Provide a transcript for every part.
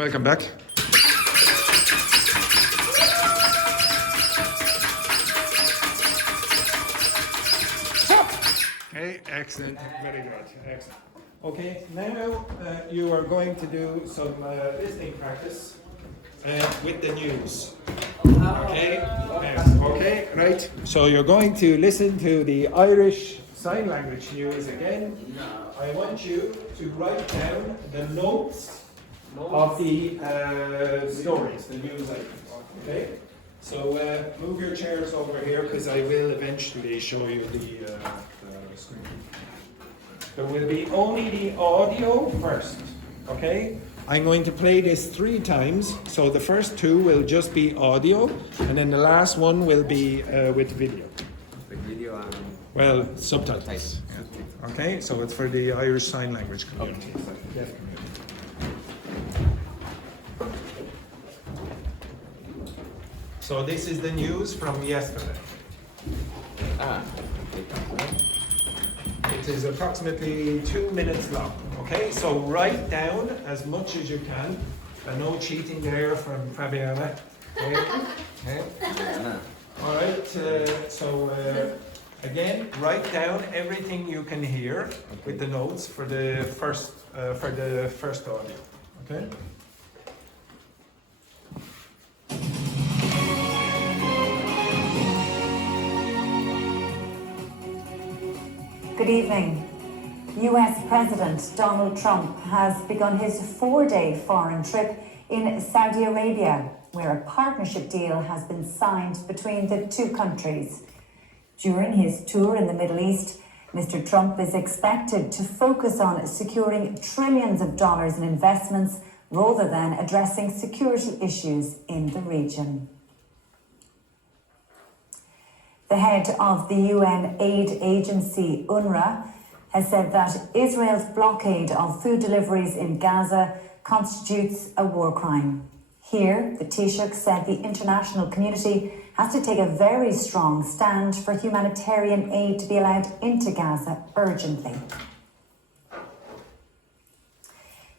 Welcome back. Okay, excellent. Very good. Excellent. Okay, now you are going to do some listening practice with the news. Okay? Yes. Okay, right. So you're going to listen to the Irish Sign Language news again. I want you to write down the notes of the stories, the news items. Okay? So move your chairs over here because I will eventually show you the screen. There will be only the audio first. Okay? I'm going to play this 3 times. So the first 2 will just be audio, and then the last one will be with video. The video and well, subtitles. Okay, so it's for the Irish Sign Language community. Deaf community. So this is the news from yesterday. It is approximately 2 minutes long. Okay, so write down as much as you can. No cheating there from Fabiana. Okay. Okay. All right. Again, write down everything you can hear with the notes for the first audio. Okay. Good evening. US President Donald Trump has begun his 4-day foreign trip in Saudi Arabia, where a partnership deal has been signed between the 2 countries. During his tour in the Middle East, Mr. Trump is expected to focus on securing trillions of dollars in investments rather than addressing security issues in the region. The head of the UN aid agency, UNRWA, has said that Israel's blockade of food deliveries in Gaza constitutes a war crime. Here, the Taoiseach said the international community has to take a very strong stand for humanitarian aid to be allowed into Gaza urgently.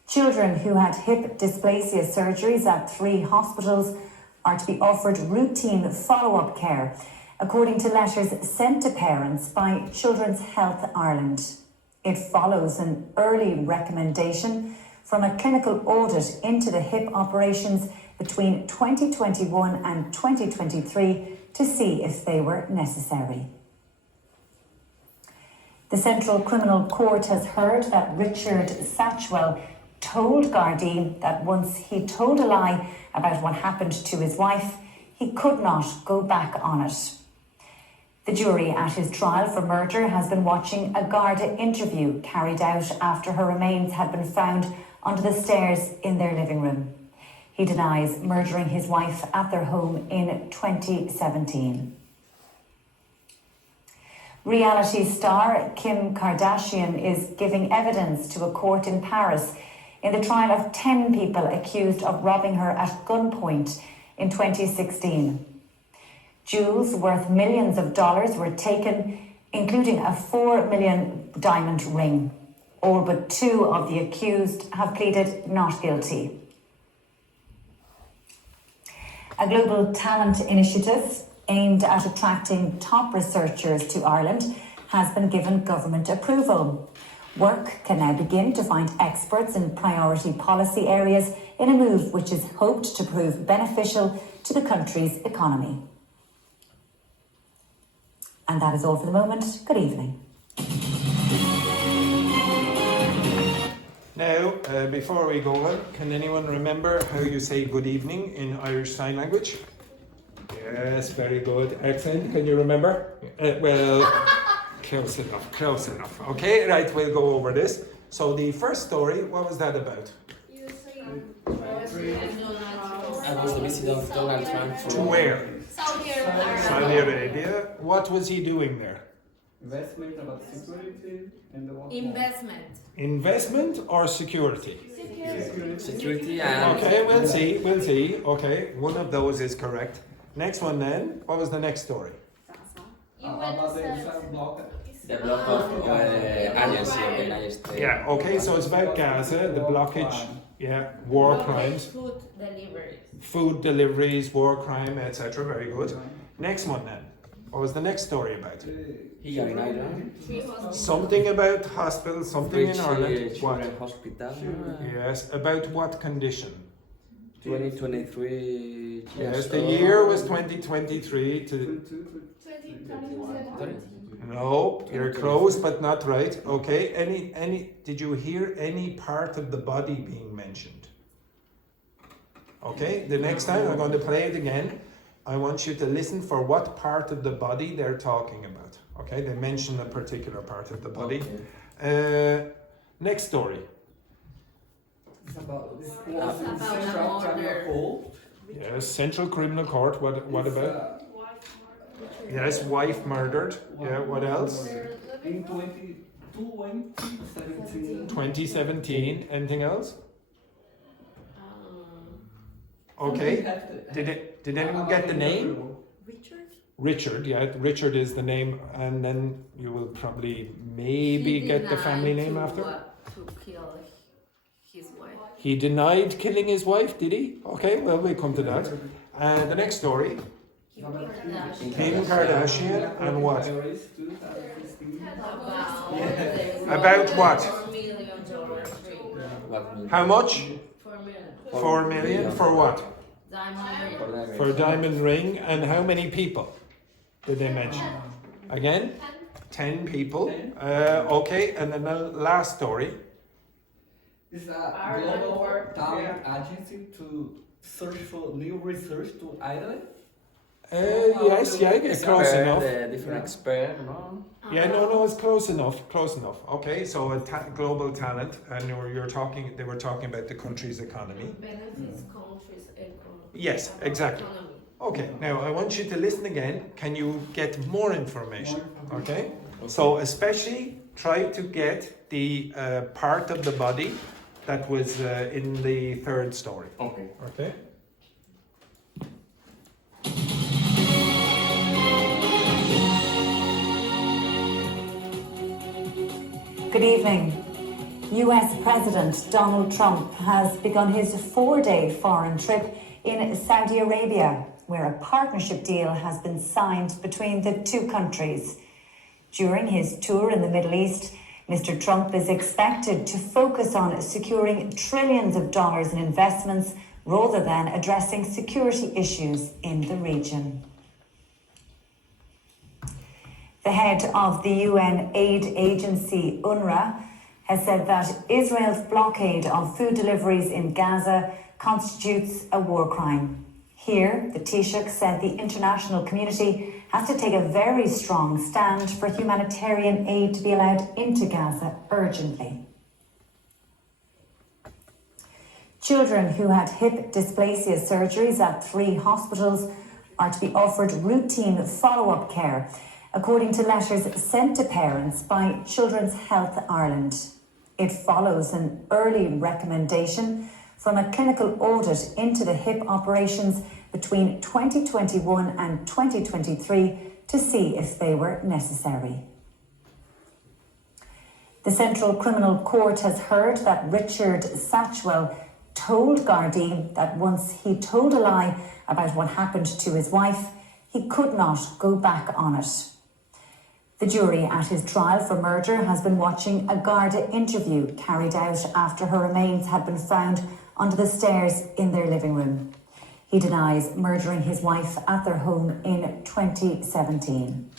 Children who had hip dysplasia surgeries at 3 hospitals are to be offered routine follow-up care, according to letters sent to parents by Children's Health Ireland. It follows an early recommendation from a clinical audit into the hip operations between 2021 and 2023 to see if they were necessary. The Central Criminal Court has heard that Richard Satchwell told Gardaí that once he told a lie about what happened to his wife, he could not go back on it. The jury at his trial for murder has been watching a Garda interview carried out after her remains had been found under the stairs in their living room. He denies murdering his wife at their home in 2017. Reality star Kim Kardashian is giving evidence to a court in Paris in the trial of 10 people accused of robbing her at gunpoint in 2016. Jewels worth millions of dollars were taken, including a $4 million diamond ring. All but 2 of the accused have pleaded not guilty. A global talent initiative aimed at attracting top researchers to Ireland has been given government approval. Work can now begin to find experts in priority policy areas in a move which is hoped to prove beneficial to the country's economy. And that is all for the moment. Good evening. Now, before we go on, can anyone remember how you say good evening in Irish Sign Language? Yes, very good. Excellent. Can you remember? Well, close enough. Okay, right, we'll go over this. So the first story, what was that about? I was the visit of Donald Trump To where? Saudi Arabia. Saudi Arabia. What was he doing there? investment about security and the one. Investment. Investment or security? Security and... Okay, we'll see. Okay, one of those is correct. Next one then. What was the next story? About the Israel block. The block of agency of the United States. Yeah, okay, so it's about Gaza, the blockage. Yeah, war crimes. Food deliveries. Food deliveries, war crime, etc. Very good. Next one then. What was the next story about? Here in Ireland, Something about hospital, something in Ireland. What? children hospital. Yes, about what condition? 2023. Yes, the year was 2023 to... No, you're close but not right. Okay, did you hear any part of the body being mentioned? Okay, the next time I'm going to play it again. I want you to listen for what part of the body they're talking about. Okay, they mention a particular part of the body. Next story. It's about this about central a criminal murder. court. Yes, Central Criminal Court. What about? Yes, wife murdered. Yeah, what else? In 2017. 2017. Anything else? Okay. Did anyone get the name? Richard, yeah. Richard is the name, and then you will probably maybe get the family name after. To kill his wife. He denied killing his wife, did he? Okay, well, we'll come to that. The next story. Kim Kardashian and what? About what? $4 million. How much? 4 million. 4 million for what? Diamond ring. For a diamond ring, and how many people did they mention? Again? 10 people. Okay, and then the last story. It's a global talent agency to search for new research to Ireland. Yes, yeah, it's close enough. Different expert, no? Yeah, no, it's close enough. Okay, so a global talent, and they were talking about the country's economy. Benefits countries' economy. Yes, exactly. Okay, now I want you to listen again. Can you get more information? Okay, so especially try to get the part of the body that was in the third story. Okay. Okay. Good evening. US President Donald Trump has begun his 4-day foreign trip in Saudi Arabia, where a partnership deal has been signed between the two countries. During his tour in the Middle East, Mr. Trump is expected to focus on securing trillions of dollars in investments rather than addressing security issues in the region. The head of the UN aid agency, UNRWA, has said that Israel's blockade of food deliveries in Gaza constitutes a war crime. Here, the Taoiseach said the international community has to take a very strong stand for humanitarian aid to be allowed into Gaza urgently. Children who had hip dysplasia surgeries at 3 hospitals are to be offered routine follow-up care, according to letters sent to parents by Children's Health Ireland. It follows an early recommendation from a clinical audit into the hip operations between 2021 and 2023 to see if they were necessary. The Central Criminal Court has heard that Richard Satchwell told Gardaí that once he told a lie about what happened to his wife, he could not go back on it. The jury at his trial for murder has been watching a Garda interview carried out after her remains had been found under the stairs in their living room. He denies murdering his wife at their home in 2017.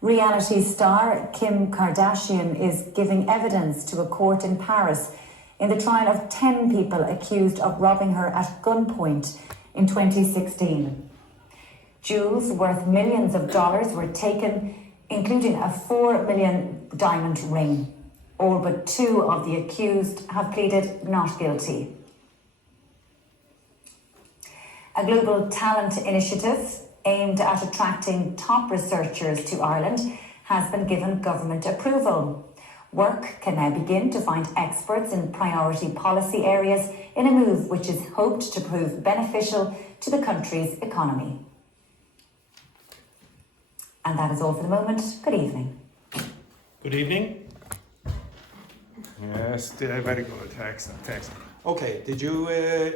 Reality star Kim Kardashian is giving evidence to a court in Paris in the trial of 10 people accused of robbing her at gunpoint in 2016. Jewels worth millions of dollars were taken, including a 4 million diamond ring. All but 2 of the accused have pleaded not guilty. A global talent initiative aimed at attracting top researchers to Ireland has been given government approval. Work can now begin to find experts in priority policy areas in a move which is hoped to prove beneficial to the country's economy. And that is all for the moment. Good evening. Good evening. Yes, very good. Excellent, excellent. Okay, did you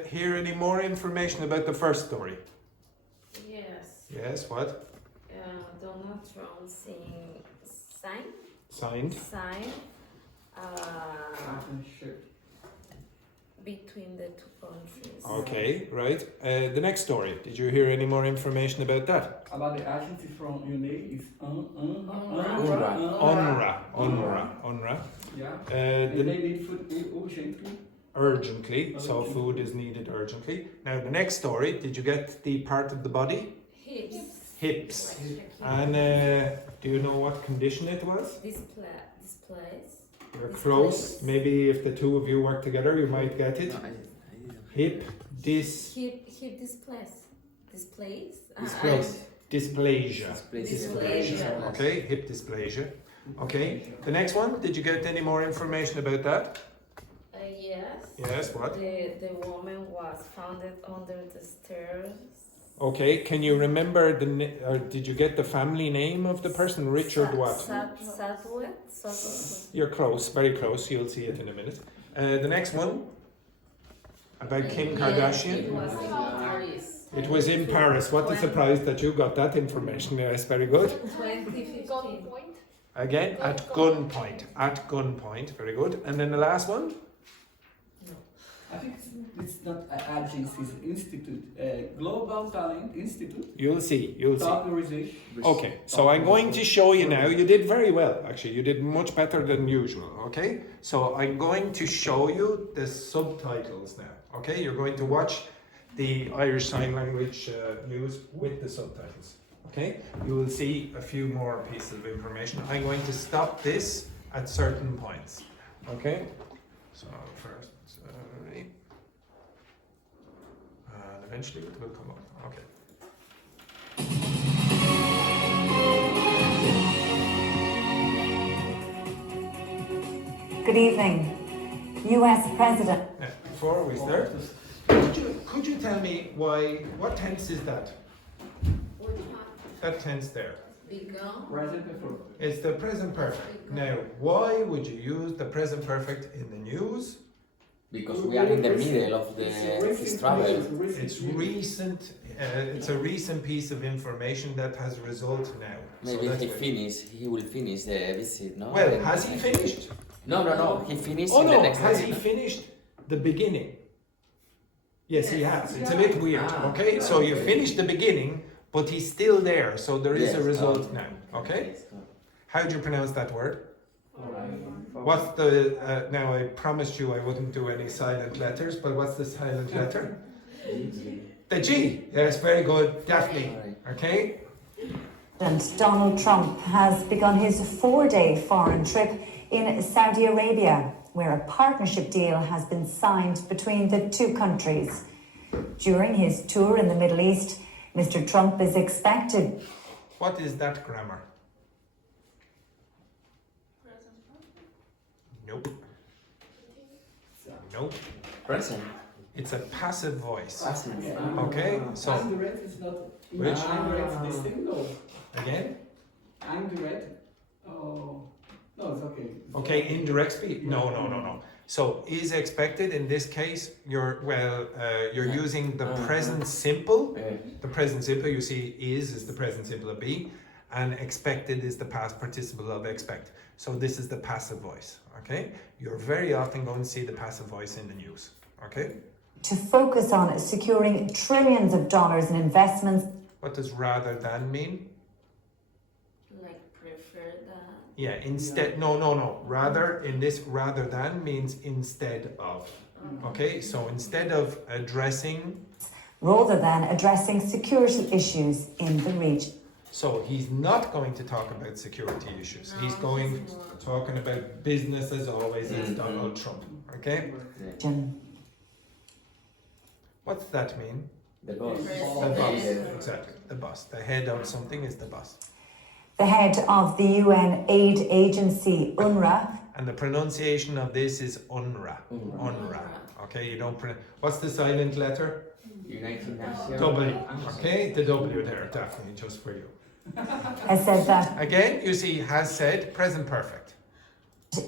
hear any more information about the first story? Yes. Yes, what? Donald Trump saying Signed. Partnership. Between the two countries. Okay, right. The next story, did you hear any more information about that? About the agency from UNA is UNRWA. Yeah. The And they need food urgently. urgently, so food is needed urgently. Now the next story, did you get the part of the body? Hips. Hips. And do you know what condition it was? Displays. You're close. Maybe if the two of you work together, you might get it. No, I didn't. Hip Hip displays. Displays. dysplasia. Dysplasia. Okay, hip dysplasia. Okay. The next one, did you get any more information about that? Yes. Yes, what? The woman was found under the stairs. Okay, can you remember or did you get the family name of the person? Richard what? Sadwell. You're close, very close. You'll see it in a minute. The next one, about Kim Kardashian. It was in Paris. It was in Paris. What a surprise that you got that information. Yes, very good. 2015. Again, at gunpoint. At gunpoint. Very good. And then the last one? I think it's not an agency, it's an institute. Global Talent Institute. You'll see. You'll see. Dogme. Okay, so I'm going to show you now. You did very well, actually. You did much better than usual, okay? So I'm going to show you the subtitles now, okay? You're going to watch the Irish Sign Language news with the subtitles, okay? You will see a few more pieces of information. I'm going to stop this at certain points, okay? So first, sorry. And eventually it will come up, okay. Good evening. US President. Now, before we start, could you tell me what tense is that? Which one? That tense there. Begun. Present perfect. It's the present perfect. Now, why would you use the present perfect in the news? Because we are in the middle of his travel. It's recent. It's a recent piece of information that has result now. Maybe that's he why. he will finish the visit, no? Well, has he finished? No, he finished Oh in the no, next has day, he no? finished the beginning? Yes, he has. It's a bit weird. Ah, Okay, so you finished the beginning, but he's still there. So there is a Yes, result now. Okay. Yes, no. How do you pronounce that word? What's the, now I promised you I wouldn't do any silent letters, but what's the silent letter? The G. Yes, very good. Daphne. Okay? President Donald Trump has begun his 4-day foreign trip in Saudi Arabia, where a partnership deal has been signed between the two countries. During his tour in the Middle East, Mr. Trump is expected. What is that grammar? Nope. Nope. Present. It's a passive voice. Passive. Okay, so Indirect is not. Which? Indirect this thing, no. again, Indirect. Oh. No, it's okay. okay, indirect speech. No. So is expected in this case. You're using the present simple. The present simple. You see, is the present simple of be, and expected is the past participle of expect. So this is the passive voice. Okay, you're very often going to see the passive voice in the news. Okay. To focus on securing trillions of dollars in investments. What does rather than mean? Like prefer that. Yeah, instead. No. Rather, in this, rather than means instead of. Okay, so instead of addressing. Rather than addressing security issues in the region. So he's not going to talk about security issues. No, He's going talking about business as always as Donald Trump. Okay? What's that mean? The boss. The boss. Exactly. The boss. The head of something is the boss. The head of the UN aid agency, UNRWA. And the pronunciation of this is UNRWA. UNRWA. Okay, you don't pronounce. What's the silent letter? United Nations. W. Okay, the W there, Daphne, just for you. Has said that Again, you see, has said, present perfect.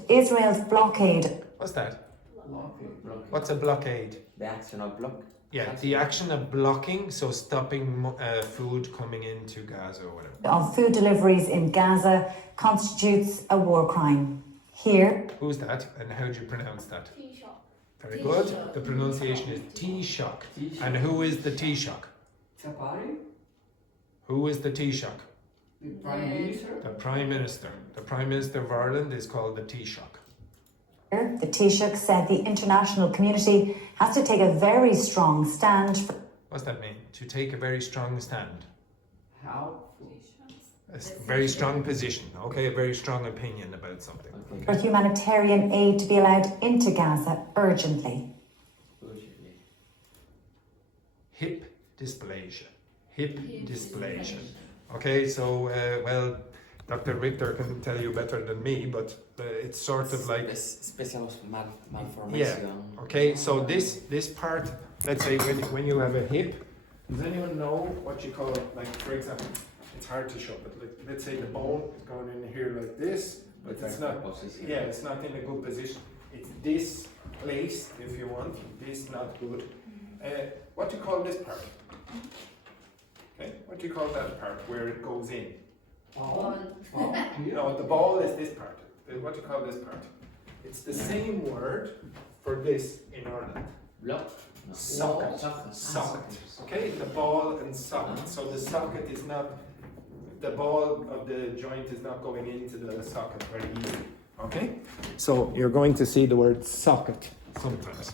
Israel's blockade What's that? Blockade. What's a blockade? The action of block. Yeah, the action of blocking, so stopping food coming into Gaza or whatever. Of food deliveries in Gaza constitutes a war crime. Here, Who's that and how do you pronounce that? Taoiseach. Very good. The pronunciation is Taoiseach. And who is the Taoiseach? Chapari, Who is the Taoiseach? the Prime Minister. The Prime Minister. The Prime Minister of Ireland is called the Taoiseach. the Taoiseach said the international community has to take a very strong stand for What's that mean? To take a very strong stand. How? A very strong position, okay? A very strong opinion about something. for humanitarian aid to be allowed into Gaza urgently. Hip dysplasia. Hip dysplasia. Okay, so, well, Dr. Richter can tell you better than me, but it's sort of like... Special malformation. Yeah, okay, so this part, let's say when you have a hip, does anyone know what you call, like, for example, it's hard to show, but like, let's say the bone is going in here like this, but it's not, yeah, it's not in a good position. It's displaced, if you want, this not good. What do you call this part? Okay, what do you call that part where it goes in? Ball. No, the ball is this part. What do you call this part? It's the same word for this in Ireland. Block. Socket. Socket. Okay, the ball and socket. So the socket is not, the ball of the joint is not going into the socket very easily. Okay? So you're going to see the word socket sometimes.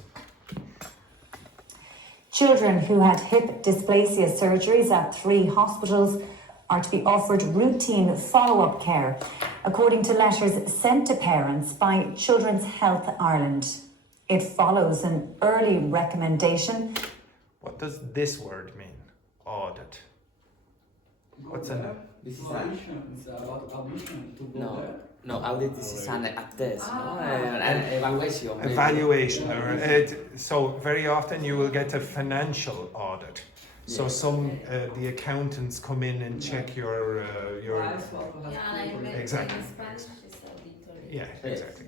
Children who had hip dysplasia surgeries at 3 hospitals are to be offered routine follow-up care, according to letters sent to parents by Children's Health Ireland. It follows an early recommendation. What does this word mean? Audit. What's in it? This is Audition. It's about audition to go No. there. No, audit is an test, no? An evaluation. maybe. Evaluation. So very often you will get a financial audit. So Yeah. the accountants come in and check your Price of the Yeah, hospital. and Exactly. in Spanish it's auditory. yeah, exactly.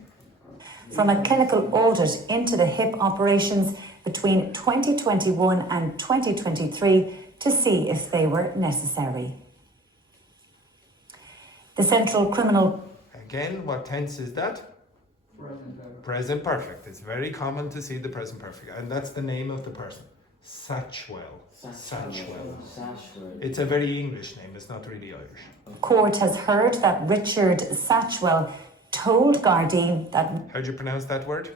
From a clinical audit into the hip operations between 2021 and 2023 to see if they were necessary. The Central Criminal Again, what tense is that? Present. Present perfect. It's very common to see the present perfect, and that's the name of the person. Satchwell. Satchwell. It's a very English name. It's not really Irish. Court has heard that Richard Satchwell told Gardaí that How do you pronounce that word?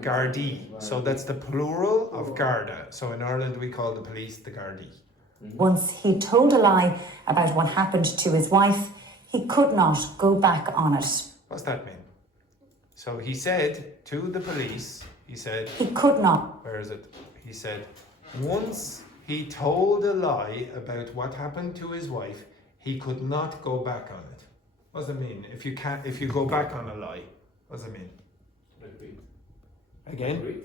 Gardaí. So that's the plural of Garda. So in Ireland we call the police the Gardaí. once he told a lie about what happened to his wife, he could not go back on it. What's that mean? So he said to the police, he said, He could not. where is it? He said, once he told a lie about what happened to his wife, he could not go back on it. What does it mean? If you go back on a lie, what does it mean? Repeat. Again?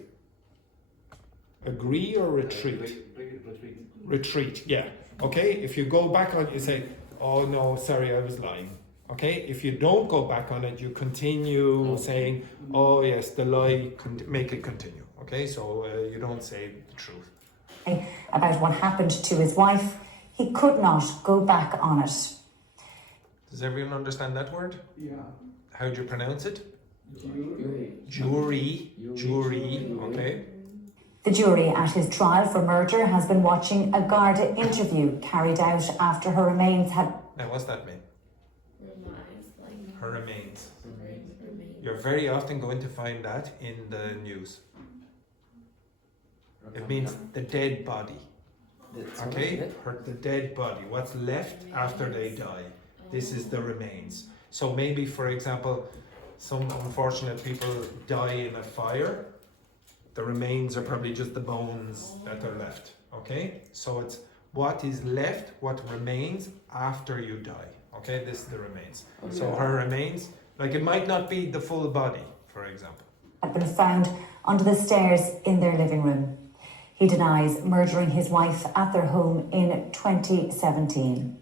Agree or retreat? Retreat. Retreat, yeah. Okay, if you go back on it, you say, oh no, sorry, I was lying. Okay, if you don't go back on it, you continue saying, oh yes, the lie, make it continue. Okay, so you don't say the truth. About what happened to his wife, he could not go back on it. Does everyone understand that word? Yeah. How do you pronounce it? Jury. Jury, okay. The jury at his trial for murder has been watching a Garda interview carried out after her remains had. Now, what's that mean? Reminds, like, Her remains. remains. You're very often going to find that in the news. It means the dead body. Okay? The dead body. What's left after they die. This is the remains. So maybe, for example, some unfortunate people die in a fire. The remains are probably just the bones that are left. Okay? So it's what is left, what remains after you die. Okay? This is the remains. So her remains, like it might not be the full body, for example. Had been found under the stairs in their living room. He denies murdering his wife at their home in 2017.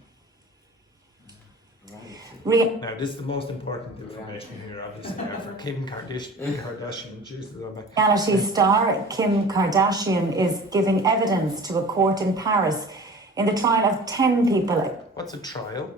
Now, this is the most important information here, obviously, for Kim Kardashian. Jesus, Reality star Kim Kardashian is giving evidence to a court in Paris in the trial of 10 people. What's a trial?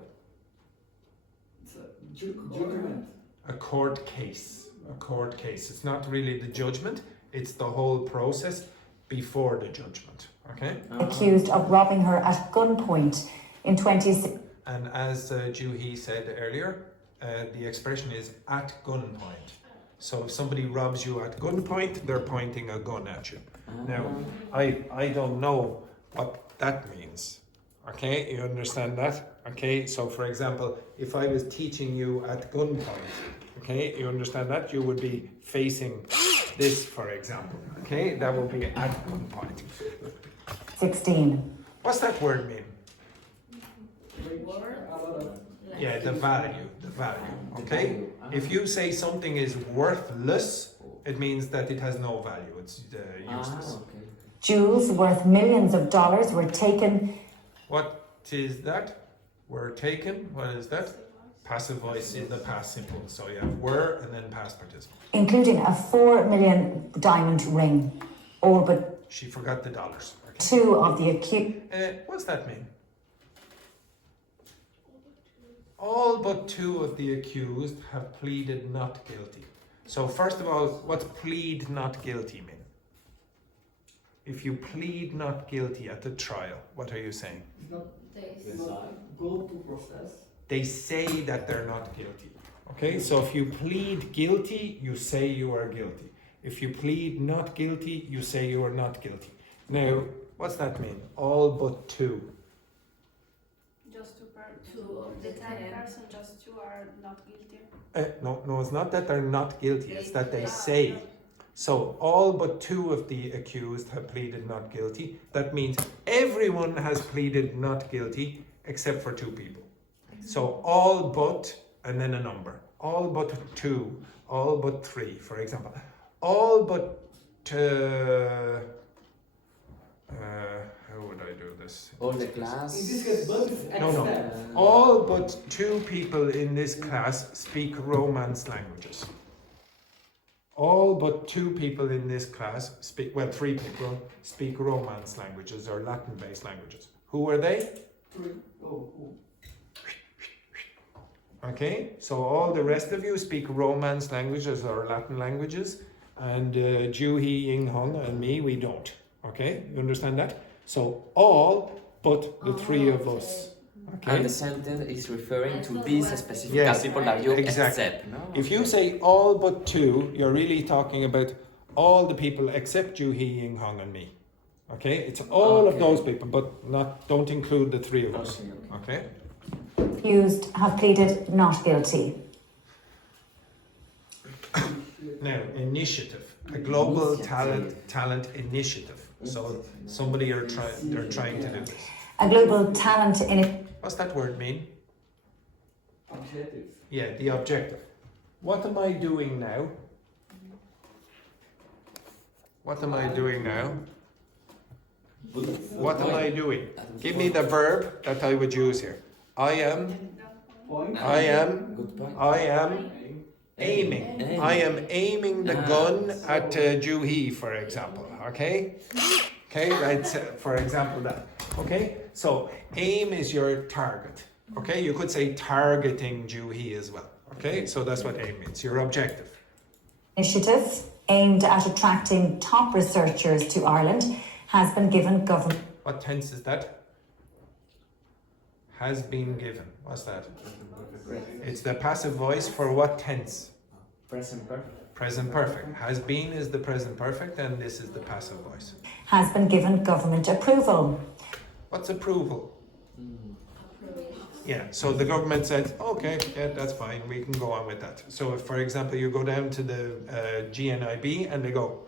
It's a judgment. A court case. A court case. It's not really the judgment, it's the whole process before the judgment. Okay? Accused of robbing her at gunpoint in 2016. And as Juhi said earlier, the expression is at gunpoint. So if somebody robs you at gunpoint, they're pointing a gun at you. Now, I don't know what that means. Okay, you understand that? Okay, so for example, if I was teaching you at gunpoint, okay, you understand that? You would be facing this, for example. Okay, that would be at gunpoint. 16. What's that word mean? Word? Yeah, the value, okay? If you say something is worthless, it means that it has no value, it's useless. Okay. Jewels worth millions of dollars were taken. What is that? Were taken, what is that? Passive voice in the past simple, so you have were and then past participle. Including a 4 million diamond ring. All but She forgot the dollars. Okay. 2 of the accused. What's that mean? All but 2 of the accused have pleaded not guilty. So first of all, what's plead not guilty mean? If you plead not guilty at the trial, what are you saying? It's not, They it's not go to process. They say that they're not guilty. Okay, so if you plead guilty, you say you are guilty. If you plead not guilty, you say you are not guilty. Now, what's that mean? All but 2. Just Two of the 10 10. person, just 2 are not guilty. No, it's not that they're not guilty, it's that they say. So all but 2 of the accused have pleaded not guilty. That means everyone has pleaded not guilty except for 2 people. So all but, and then a number. All but 2, all but 3, for example. All but, how would I do this? All the class. In this case, but is No. except. All but 2 people in this class speak Romance languages. All but 2 people in this class speak, well, 3 people speak Romance languages or Latin-based languages. Who are they? 3. Oh. Okay, so all the rest of you speak Romance languages or Latin languages, and Juhi, Ying Hong, and me, we don't. Okay, you understand that? So all but the 3 of us. Okay. And the sentence is referring to these specific Yes, people that you exactly. accept. No? If you say all but 2, you're really talking about all the people except Juhi, Ying Hong, and me. Okay, it's all of Okay. those people, but don't include the 3 of us. Okay. Okay. Accused have pleaded not guilty. Now, initiative, a global talent initiative. So somebody they're trying to do this. A global talent in What's that word mean? Objective. Yeah, the objective. What am I doing now? What am I doing now? What am I doing? Give me the verb that I would use here. I am Point. Good point. aiming. I am aiming the gun at Juhi, for example. Okay? Okay, right, for example that. Okay? So aim is your target. Okay? You could say targeting Juhi as well. Okay? So that's what aim means. Your objective. initiative aimed at attracting top researchers to Ireland has been given government. What tense is that? Has been given. What's that? It's the passive voice for what tense? Present perfect. Present perfect. Has been is the present perfect, and this is the passive voice. Has been given government approval. What's approval? Yeah, so the government said, okay, yeah, that's fine, we can go on with that. So if, for example, you go down to the GNIB and they go,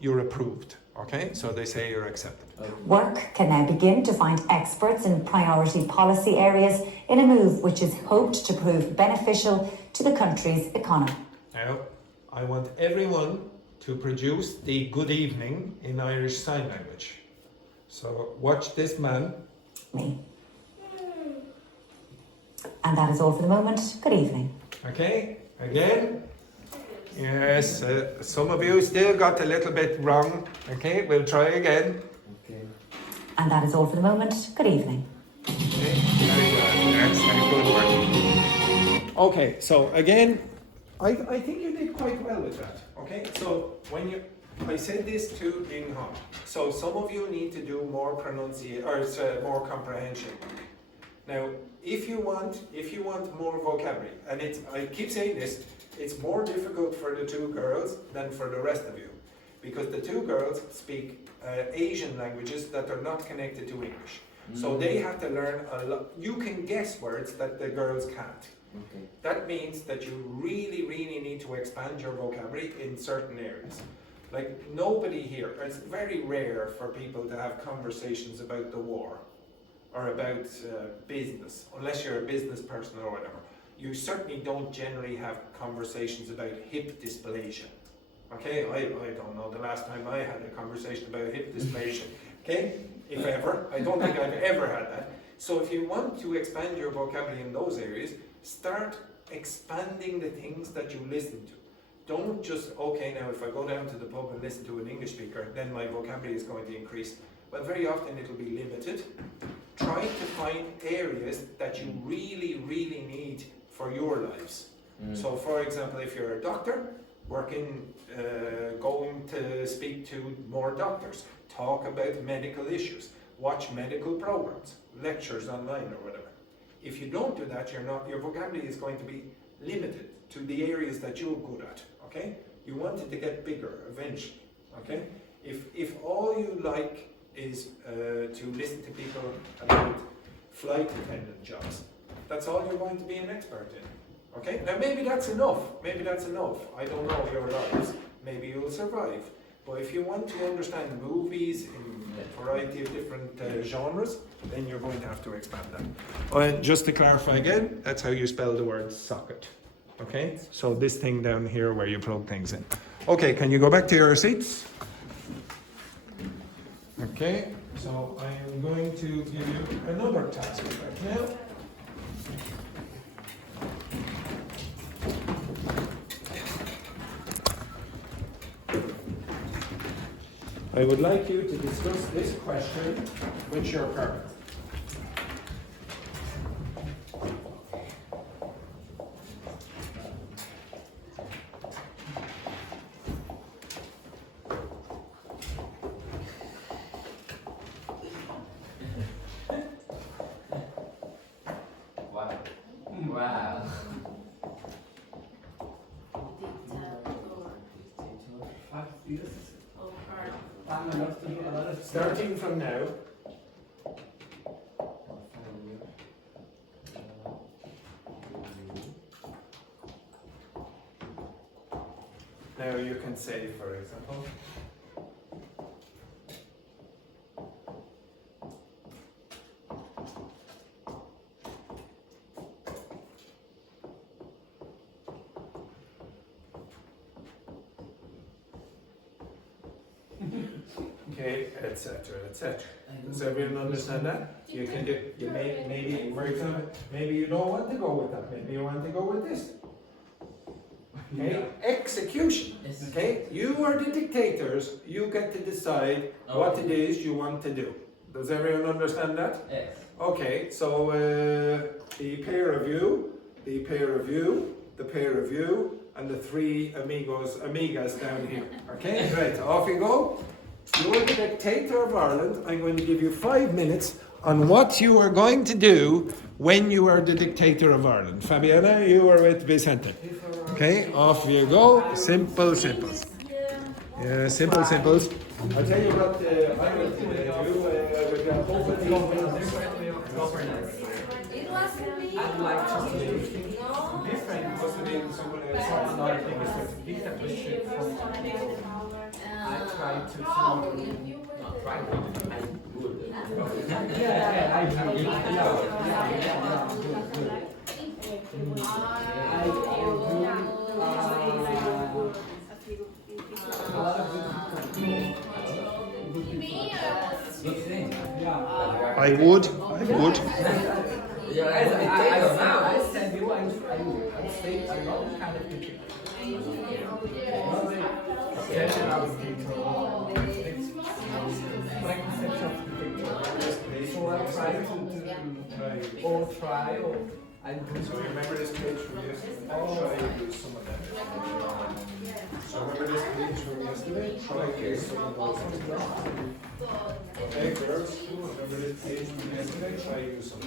you're approved, okay? So they say you're accepted. Work can now begin to find experts in priority policy areas in a move which is hoped to prove beneficial to the country's economy. Now, I want everyone to produce the good evening in Irish Sign Language. So watch this man. Me. And that is all for the moment. Good evening. Okay, again. Yes, some of you still got a little bit wrong. Okay, we'll try again. Okay. And that is all for the moment. Good evening. Okay, very good. Excellent, good work. Okay, so again, I think you did quite well with that. Okay, so I said this to Ing Hong. So some of you need to do more pronunciation or more comprehension. Now, if you want more vocabulary, and I keep saying this, it's more difficult for the two girls than for the rest of you, because the two girls speak Asian languages that are not connected to English. So they have to learn a lot. You can guess words that the girls can't. Okay. That means that you really, really need to expand your vocabulary in certain areas. Like nobody here, it's very rare for people to have conversations about the war or about business, unless you're a business person or whatever. You certainly don't generally have conversations about hip dysplasia. Okay, I don't know the last time I had a conversation about hip dysplasia. Okay, if ever. I don't think I've ever had that. So if you want to expand your vocabulary in those areas, start expanding the things that you listen to. Don't just, okay, now if I go down to the pub and listen to an English speaker, then my vocabulary is going to increase. Well, very often it'll be limited. Try to find areas that you really, really need for your lives. So for example, if you're a doctor, going to speak to more doctors, talk about medical issues, watch medical programs, lectures online or whatever. If you don't do that, your vocabulary is going to be limited to the areas that you're good at, okay? You want it to get bigger eventually, okay? If all you like is to listen to people about flight attendant jobs, that's all you're going to be an expert in. Okay, now maybe that's enough. I don't know your lives. Maybe you'll survive. But if you want to understand movies in a variety of different genres, then you're going to have to expand that. Just to clarify again, that's how you spell the word socket. Okay, so this thing down here where you plug things in. Okay, can you go back to your seats? Okay, so I am going to give you another task right now. I would like you to discuss this question with your partner. Wow. Wow. Starting from now. Now you can say, for example, okay, etc., etc. Does everyone understand that? You can do. Maybe, for example, maybe you don't want to go with that. Maybe you want to go with this. Okay, execution. Okay, you are the dictators. You get to decide what it is you want to do. Does everyone understand that? Yes. Okay, so the pair of you, the pair of you, the pair of you, and the three amigas down here. Okay, right, off you go. You're the dictator of Ireland. I'm going to give you 5 minutes on what you are going to do when you are the dictator of Ireland. Fabiana, you are with Vicente. Okay, off you go. Simple, simples. Yeah, simple, simples. I'll tell you what I will do. With the open It wasn't me. I'd like to do different must have been someone else. another thing is to dictatorship from I try to Not try to. I would. I do. Good thing. I would. You're a dictator now. kind of dictator. Not a general dictator. My conception of dictator. So I try to do or try or I do. So remember this page from yesterday? Try to use some of that. So remember this page from yesterday? Try to use some of those. Okay, girls, remember this page from yesterday? Try to use some of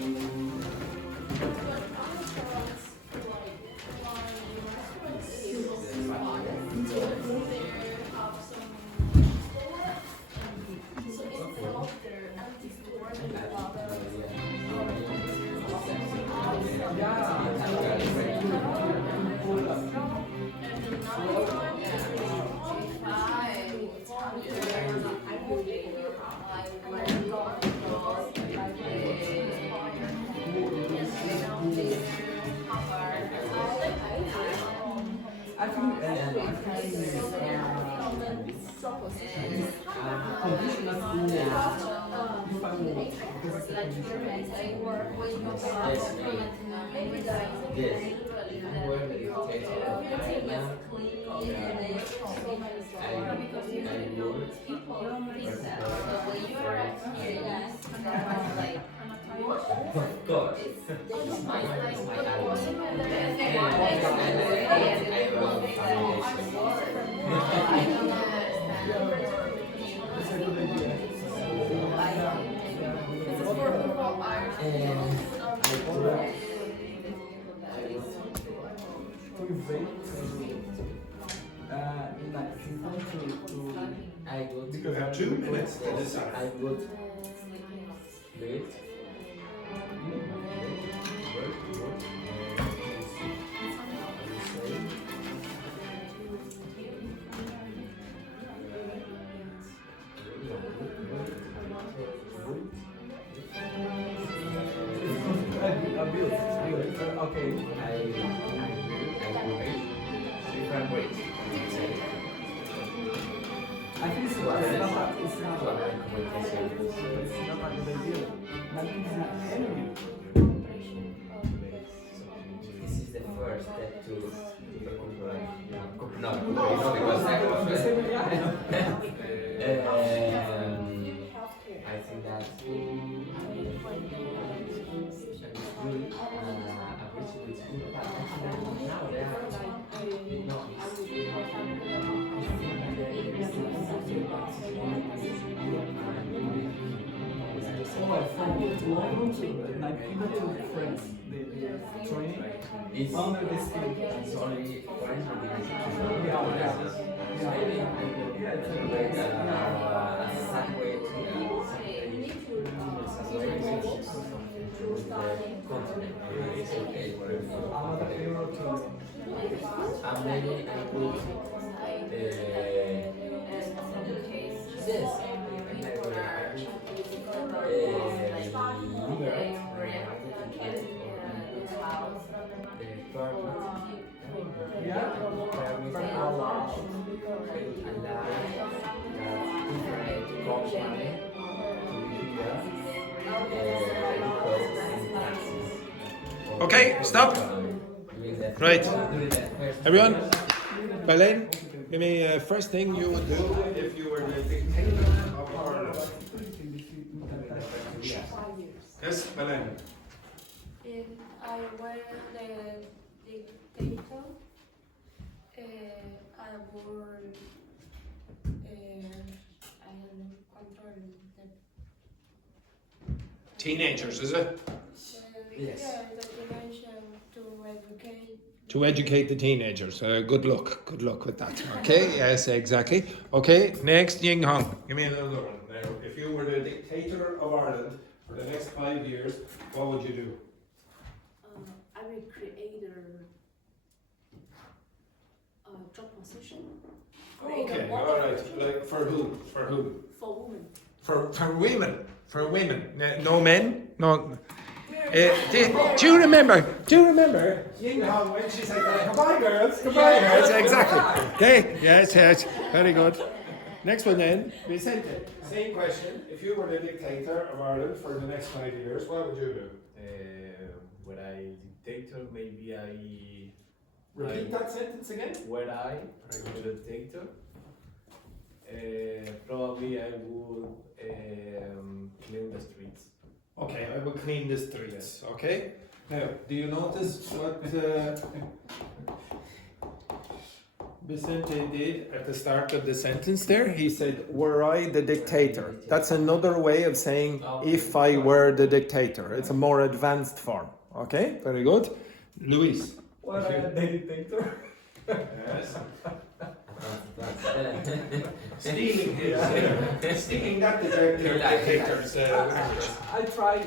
I think conditional Yes. I'm wearing the dictator of Ireland. Of course. It's my album. You have 2 minutes to decide. I would wait. Okay. I will wait. You can wait. I think it's not a good idea. Nothing is enemy. This is the first step to no, because I think that good. Now they are France, the training it's under this thing. it's only foreign and maybe I would yes, Okay, stop. Right. Everyone, Belen, give me first thing you would do if you were the dictator of Ireland. Yes, Belen. If I were the dictator, I would control the Teenagers, is it? Yes. Yeah, the teenager to educate. To educate the teenagers. Good luck with that. Okay, yes, exactly. Okay, next, Ying Hong. Give me another one. Now, if you were the dictator of Ireland for the next 5 years, what would you do? I will create a job position. Okay, all right. Like for who? For who? For women. For women. For women. No men. No. Do you remember? Ying Hong when she said, "Goodbye, girls. Goodbye, girls." Exactly. Okay. Yes. Very good. Next one then. Vicente. Same question. If you were the dictator of Ireland for the next 5 years, what would you do? When I dictator, maybe Repeat that sentence again. Were I a dictator, probably I would clean the streets. Okay, I will clean the streets. Okay. Now, do you notice what Vicente did at the start of the sentence there? He said, "Were I the dictator?" That's another way of saying, "If I were the dictator." It's a more advanced form. Okay, very good. Luis. What a dictator. Yes. Stealing his, stealing that dictator's language. I try.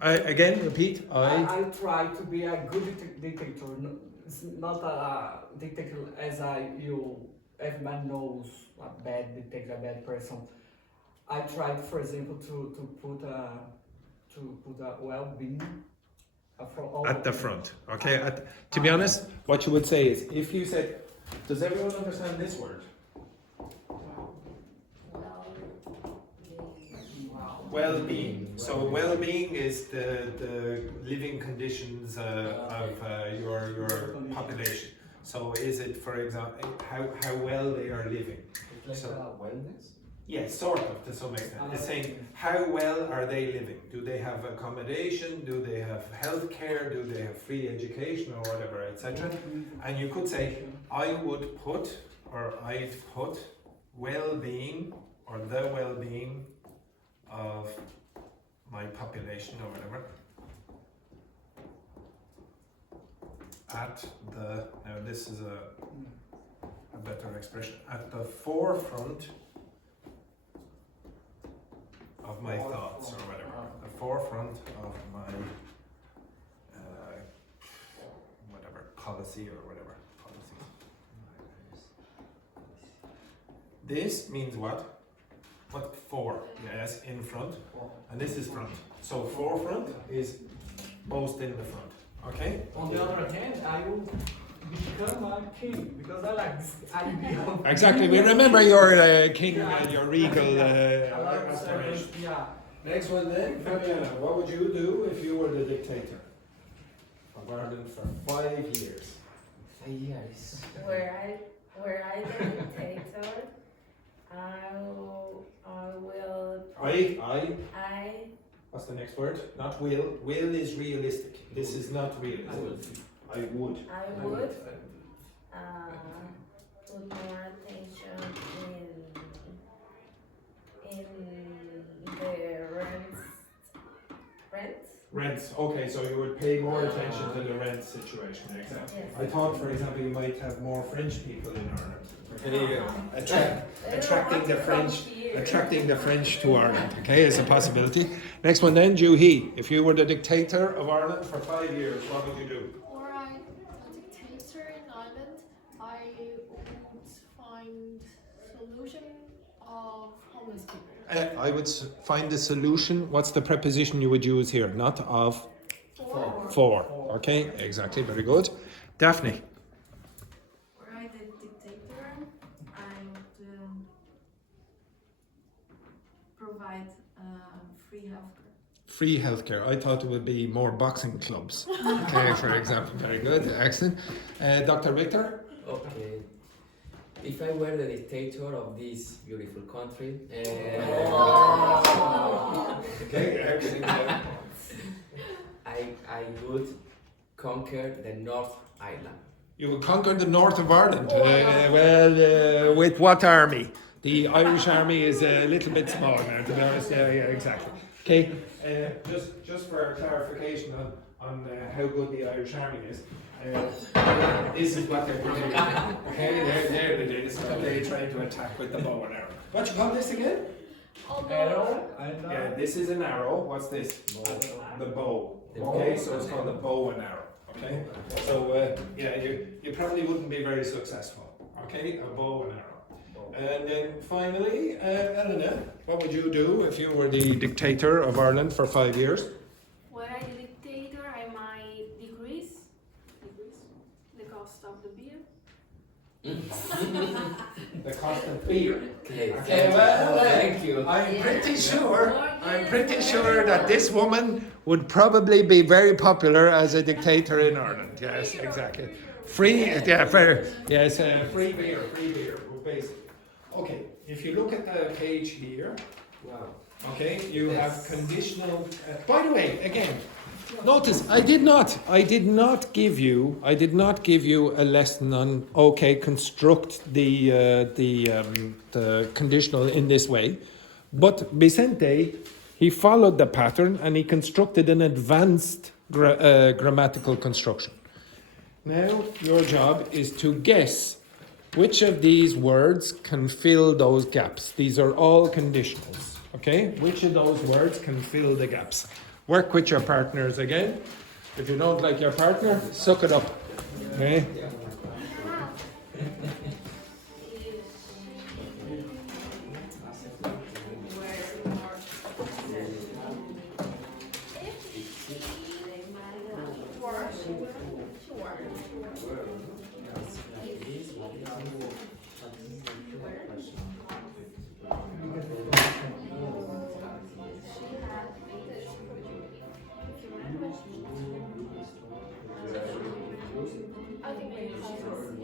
Again, repeat. I try to be a good dictator. It's not a dictator as everyone knows a bad dictator, a bad person. I tried, for example, to put a well-being for all At the front. Okay. To be honest, what you would say is, if you said, "Does everyone understand this word?" Well-being. So well-being is the living conditions of your population. So is it, for example, how well they are living? It's like So- a wellness. Yes, sort of, to some extent. It's saying, how well are they living? Do they have accommodation? Do they have health care? Do they have free education or whatever, etc.? And you could say, I'd put well-being or the well-being of my population or whatever now this is a better expression, at the forefront of my thoughts or whatever, the forefront of my whatever policy or whatever policy. This means what? What for? Yes, in front, and this is front. So forefront is most in the front. Okay. On the other hand, I will become a king because I like this idea. Exactly. We remember your king and your regal aspiration. Yeah. Next one then, Fabiana. What would you do if you were the dictator of Ireland for 5 years? 5 years. Were I the dictator, I will. I. What's the next word? Not will. Will is realistic. This is not realistic. I would. I would put more attention in the rent. Rents. Okay, so you would pay more attention to the rent situation. Exactly. Yes. I thought, for example, you might have more French people in Ireland. Okay, attracting the French to Ireland. Okay, is a possibility. Next one then, Juhi. If you were the dictator of Ireland for 5 years, what would you do? Were I a dictator in Ireland, I would find solution of homeless people. I would find the solution. What's the preposition you would use here? Not of. For. Okay, exactly. Very good. Daphne. Were I the dictator, I would provide free healthcare. Free healthcare. I thought it would be more boxing clubs. Okay, for example. Very good. Excellent. Dr. Richter. Okay. If I were the dictator of this beautiful country, Okay, excellent. I would conquer the North Island. You would conquer the north of Ireland. With what army? The Irish army is a little bit small now, to be honest. Yeah, exactly. Okay, just for clarification on how good the Irish army is, this is what they're doing. Okay, this is what they're trying to attack with the bow and arrow. What you call this again? Arrow. Yeah, this is an arrow. What's this? The bow. Okay, so it's called a bow and arrow. Okay, so yeah, you probably wouldn't be very successful. Okay, a bow and arrow. And then finally, Elena, what would you do if you were the dictator of Ireland for 5 years? Were I the dictator, I might decrease the cost of the beer. the cost of beer. Okay, Okay, well, thank you. I'm pretty sure that this woman would probably be very popular as a dictator in Ireland. Yes, exactly. Free, yeah, fair, yes, free beer, basically. Okay, if you look at the page here, Wow. okay, you have conditional. By the way, again, notice I did not give you a lesson on construct the conditional in this way, but Vicente, he followed the pattern and he constructed an advanced grammatical construction. Now your job is to guess which of these words can fill those gaps. These are all conditionals. Okay, which of those words can fill the gaps? Work with your partners again. If you don't like your partner, suck it up. Okay? I think we have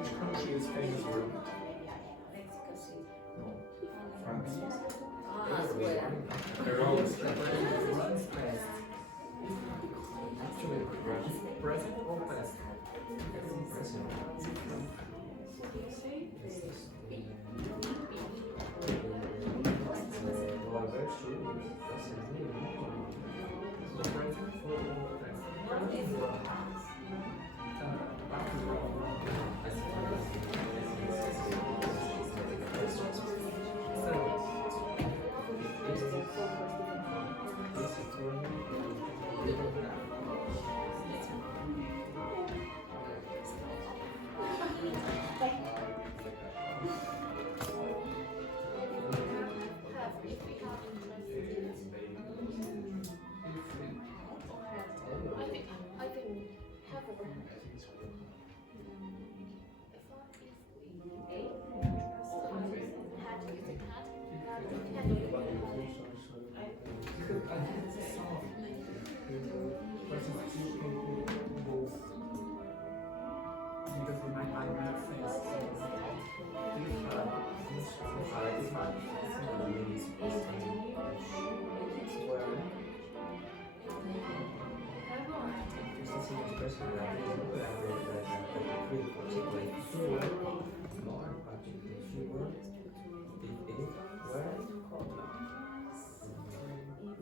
Which country is famous for France? They're all Present or past?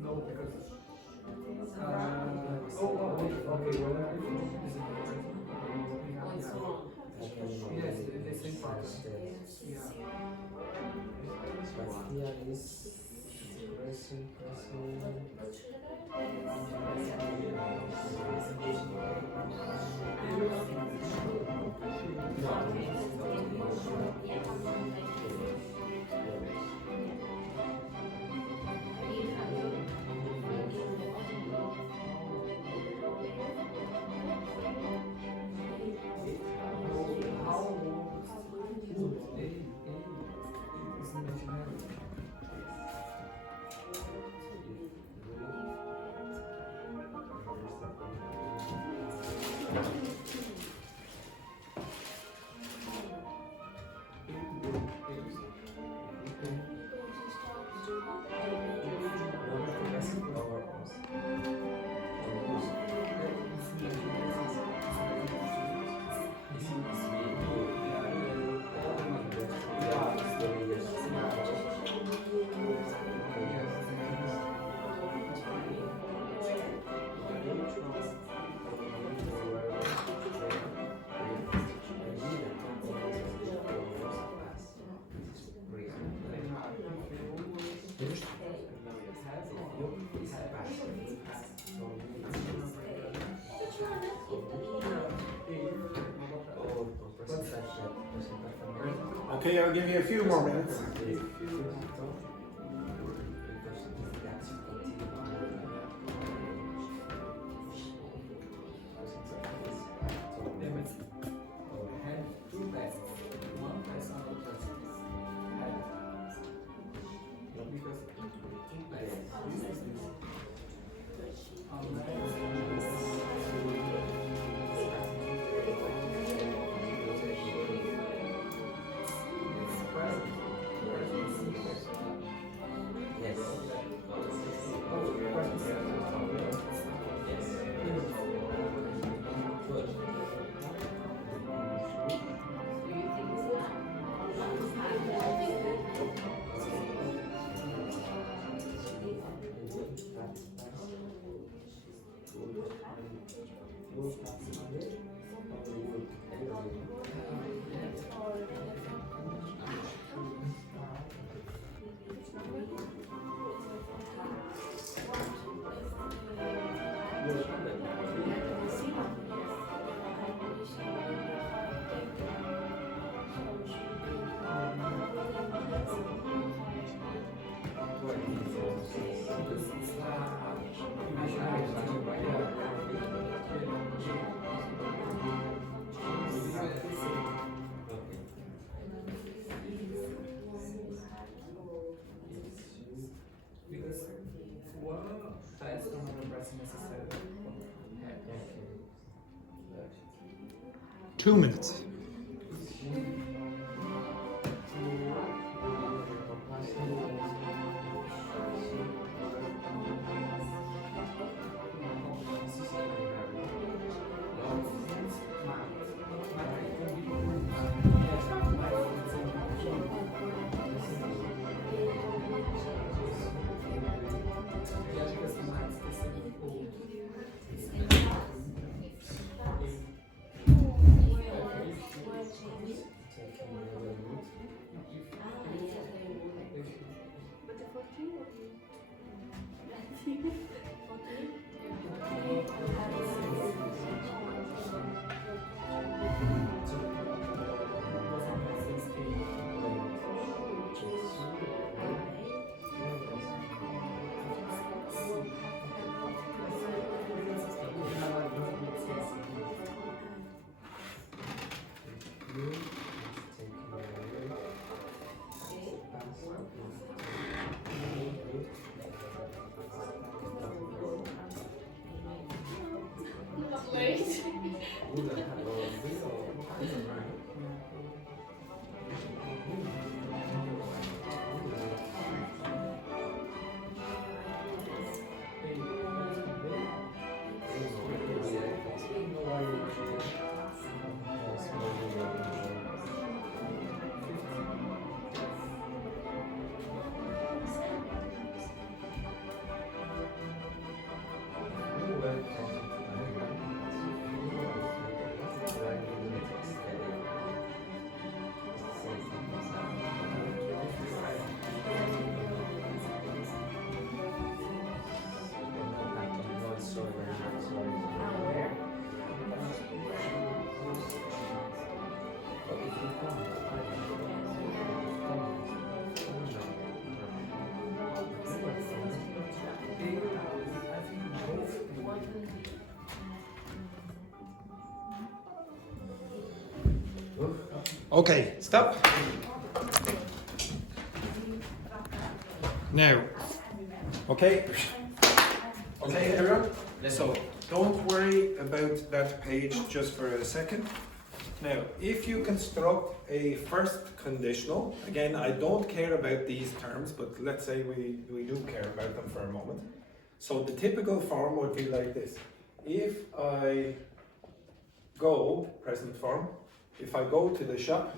No, because okay. Yes, the same pattern. Yeah. But here is pressing. Okay, I'll give you a few more minutes. Because one test another press necessary. 2 minutes. Wait. Okay, stop. Now, okay, everyone. So don't worry about that page just for a second. Now, if you construct a first conditional, again, I don't care about these terms, but let's say we do care about them for a moment. So the typical form would be like this. If I go, present form, if I go to the shop,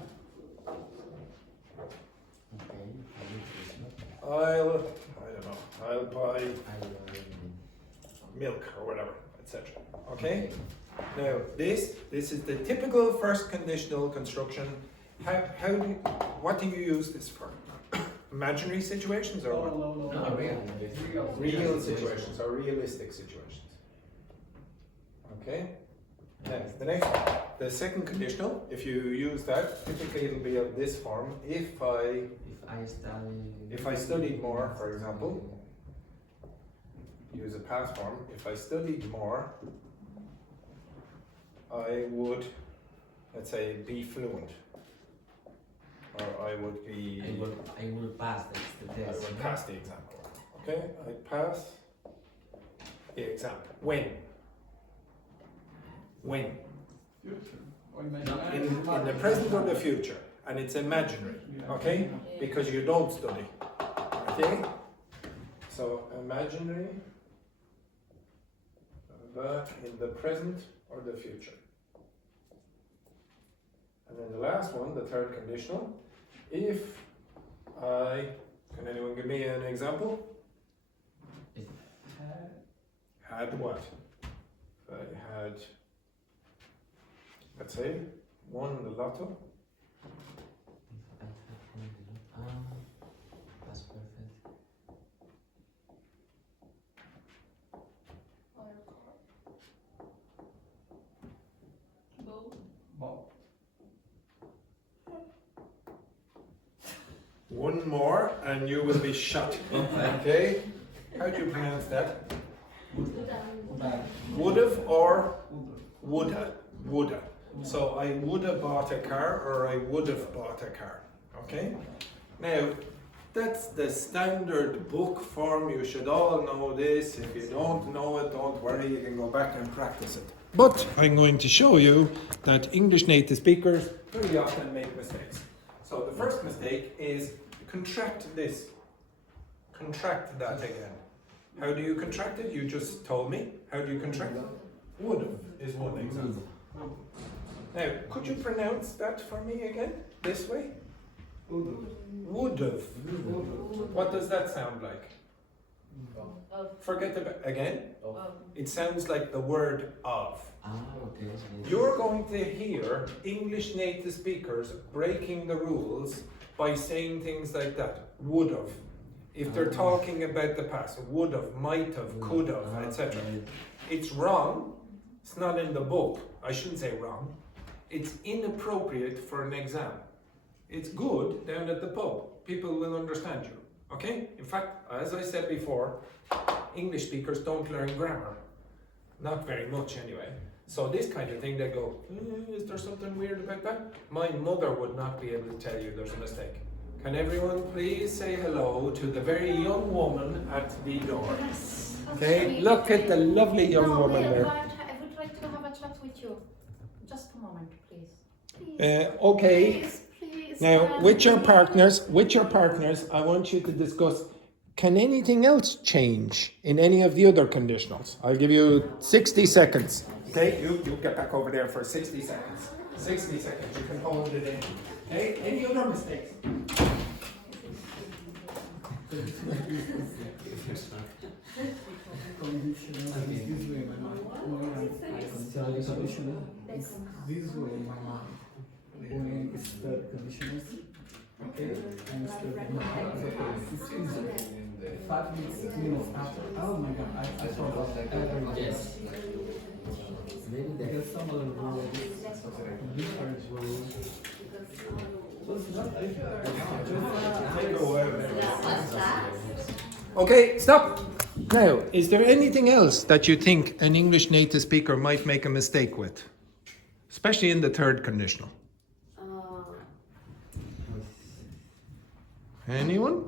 I'll buy milk or whatever, etc. Okay? Now this is the typical first conditional construction. What do you use this for? Imaginary situations or what? No, Real situations or realistic situations. Okay? Now the next one. The second conditional, if you use that, typically it'll be of this form. If I studied more, for example, use a past form. If I studied more, I would, let's say, be fluent. Or I would be... I will pass the test. I will pass the exam. Okay, I pass the exam. When? When? In the present or the future. And it's imaginary. Okay? Because you don't study. Okay? So, imaginary, in the present or the future. And then the last one, the third conditional, if I, can anyone give me an example? Had what? If I had, let's say, won the lotto. That's perfect. One more and you will be shot. Okay? How do you pronounce that? Would've or woulda? Woulda. So I would have bought a car or I would have bought a car. Okay? Now, that's the standard book form. You should all know this. If you don't know it, don't worry. You can go back and practice it. But I'm going to show you that English native speakers very often make mistakes. So the first mistake is contract this. Contract that again. How do you contract it? You just told me. How do you contract it? Would've is one example. Now, could you pronounce that for me again? This way? Would've. What does that sound like? Forget about again. It sounds like the word of. Okay. You're going to hear English native speakers breaking the rules by saying things like that. Would've. If they're talking about the past, would've, might've, could've, etc. It's wrong. It's not in the book. I shouldn't say wrong. It's inappropriate for an exam. It's good down at the pub. People will understand you. Okay? In fact, as I said before, English speakers don't learn grammar. Not very much anyway. So this kind of thing, they go, is there something weird about that? My mother would not be able to tell you there's a mistake. Can everyone please say hello to the very young woman at the door? Yes. Okay, look at the lovely young woman there. I would like to have a chat with you. Just a moment, please. Okay. Please. Now, with your partners, I want you to discuss, can anything else change in any of the other conditionals? I'll give you 60 seconds. Okay, you get back over there for 60 seconds. 60 seconds, you can hold it in. Okay, any other mistakes? This way in my mind. When it's the conditionals, okay, and it's the 5 minutes after. Oh my god, I forgot everything. Yes. Because some of the rules, different rules. Okay, stop. Now, is there anything else that you think an English native speaker might make a mistake with? Especially in the third conditional. Anyone?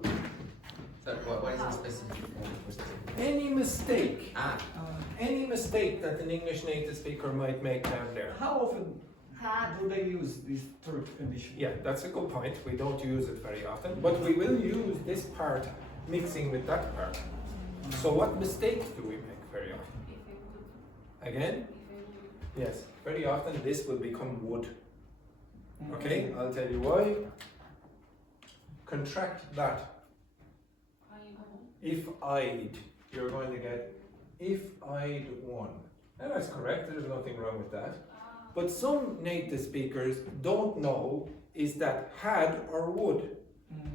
So what is the specific question? Any mistake? Ah, Any mistake that an English native speaker might make down there? How often do they use this third condition? Yeah, that's a good point. We don't use it very often, but we will use this part mixing with that part. So what mistakes do we make very often? Again? Yes, very often this will become would. Okay, I'll tell you why. Contract that. If I'd, you're going to get if I'd won. And that's correct, there's nothing wrong with that. But some native speakers don't know is that had or would.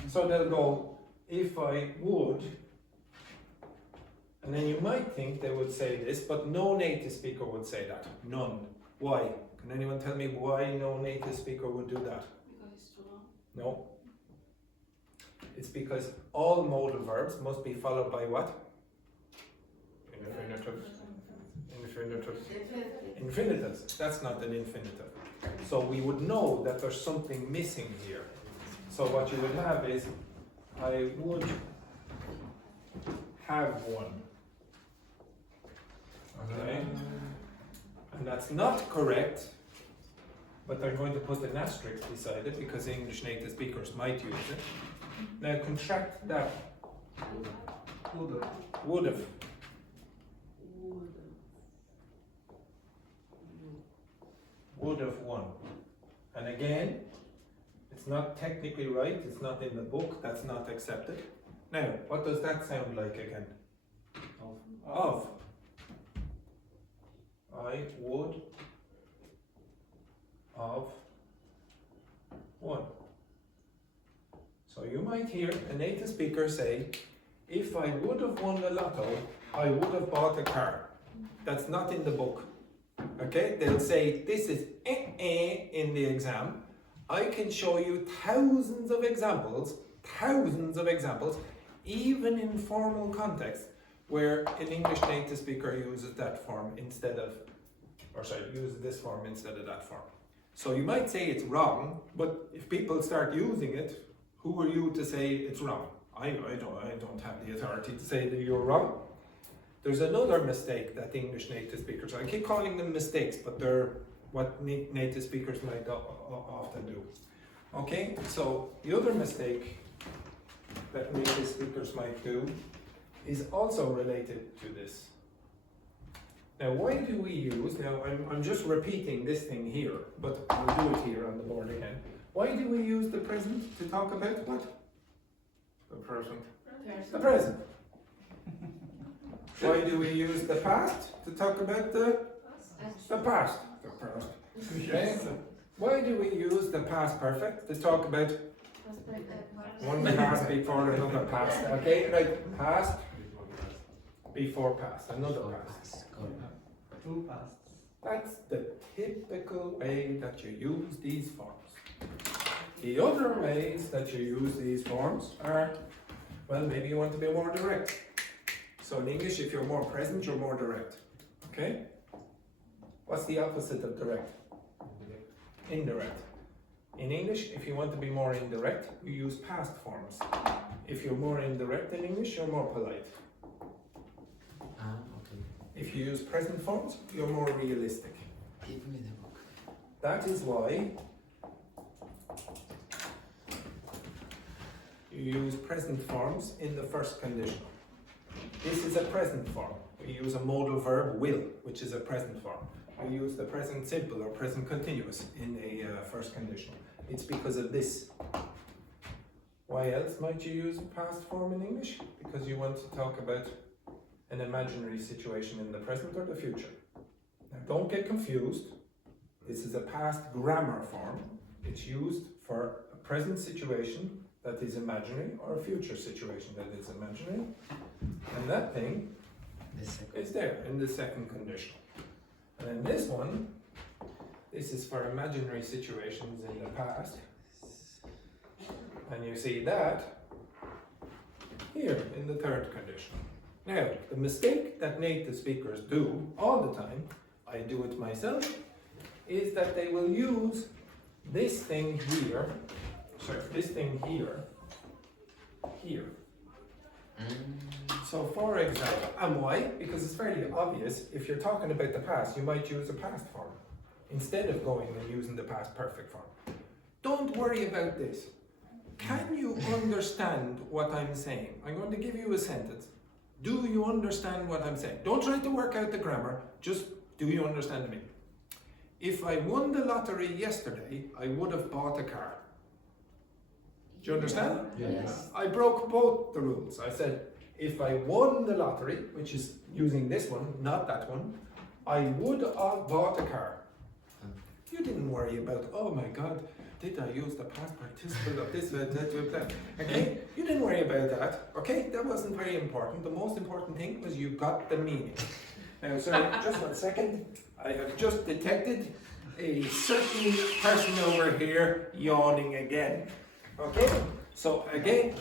So they'll go, if I would, and then you might think they would say this, but no native speaker would say that. None. Why? Can anyone tell me why no native speaker would do that? Because it's too long. No. It's because all modal verbs must be followed by what? Infinitive. Infinitives. That's not an infinitive. So we would know that there's something missing here. So what you would have is, I would have one. Okay? And that's not correct, but they're going to put an asterisk beside it because English native speakers might use it. Now contract that. Would have. Would have won. And again, it's not technically right, it's not in the book, that's not accepted. Now, what does that sound like again? Of. I would have won. So you might hear a native speaker say, if I would have won the lotto, I would have bought a car. That's not in the book. Okay, they'll say this is in the exam. I can show you thousands of examples, even in formal context, where an English native speaker uses that form instead of, uses this form instead of that form. So you might say it's wrong, but if people start using it, who are you to say it's wrong? I don't have the authority to say that you're wrong. There's another mistake that English native speakers, I keep calling them mistakes, but they're what native speakers might often do. Okay, so the other mistake that native speakers might do is also related to this. Now, why do we use, now I'm just repeating this thing here, but I'll do it here on the board again. Why do we use the present to talk about what? The present. The present. Why do we use the past to talk about the past? The past. Okay. Why do we use the past perfect to talk about one past before another past? Okay, right, past before past, another past. Two pasts. That's the typical way that you use these forms. The other ways that you use these forms are, well, maybe you want to be more direct. So in English, if you're more present, you're more direct. Okay? What's the opposite of direct? Indirect. In English, if you want to be more indirect, you use past forms. If you're more indirect in English, you're more polite. okay. If you use present forms, you're more realistic. Give me the book. That is why you use present forms in the first condition. This is a present form. We use a modal verb will, which is a present form. We use the present simple or present continuous in a first condition. It's because of this. Why else might you use a past form in English? Because you want to talk about an imaginary situation in the present or the future. Now don't get confused. This is a past grammar form. It's used for a present situation that is imaginary or a future situation that is imaginary. And that thing is there in the second condition. And then this one, this is for imaginary situations in the past. And you see that here in the third condition. Now, the mistake that native speakers do all the time, I do it myself, is that they will use this thing here, here. So for example, and why? Because it's fairly obvious, if you're talking about the past, you might use a past form instead of going and using the past perfect form. Don't worry about this. Can you understand what I'm saying? I'm going to give you a sentence. Do you understand what I'm saying? Don't try to work out the grammar, just do you understand me? If I won the lottery yesterday, I would have bought a car. Do you understand? Yes. I broke both the rules. I said, if I won the lottery, which is using this one, not that one, I would have bought a car. You didn't worry about, oh my God, did I use the past participle of this, that. Okay? You didn't worry about that. Okay? That wasn't very important. The most important thing was you got the meaning. Now, sorry, just 1 second. I have just detected a certain person over here yawning again. Okay? So again,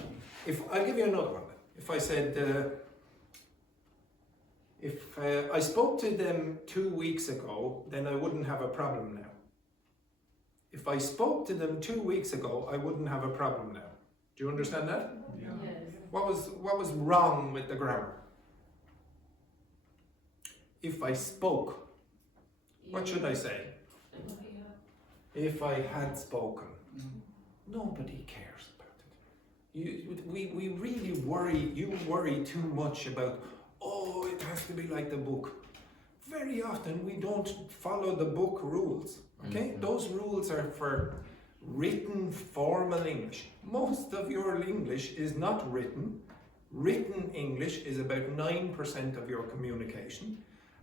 if I'll give you another one. If I said, if I spoke to them 2 weeks ago, then I wouldn't have a problem now. If I spoke to them 2 weeks ago, I wouldn't have a problem now. Do you understand that? Yeah. Yes. What was wrong with the grammar? If I spoke, what should I say? If I had spoken. Nobody cares about it. We really worry, you worry too much about, oh, it has to be like the book. Very often we don't follow the book rules, okay? Those rules are for written formal English. Most of your English is not written. Written English is about 9% of your communication.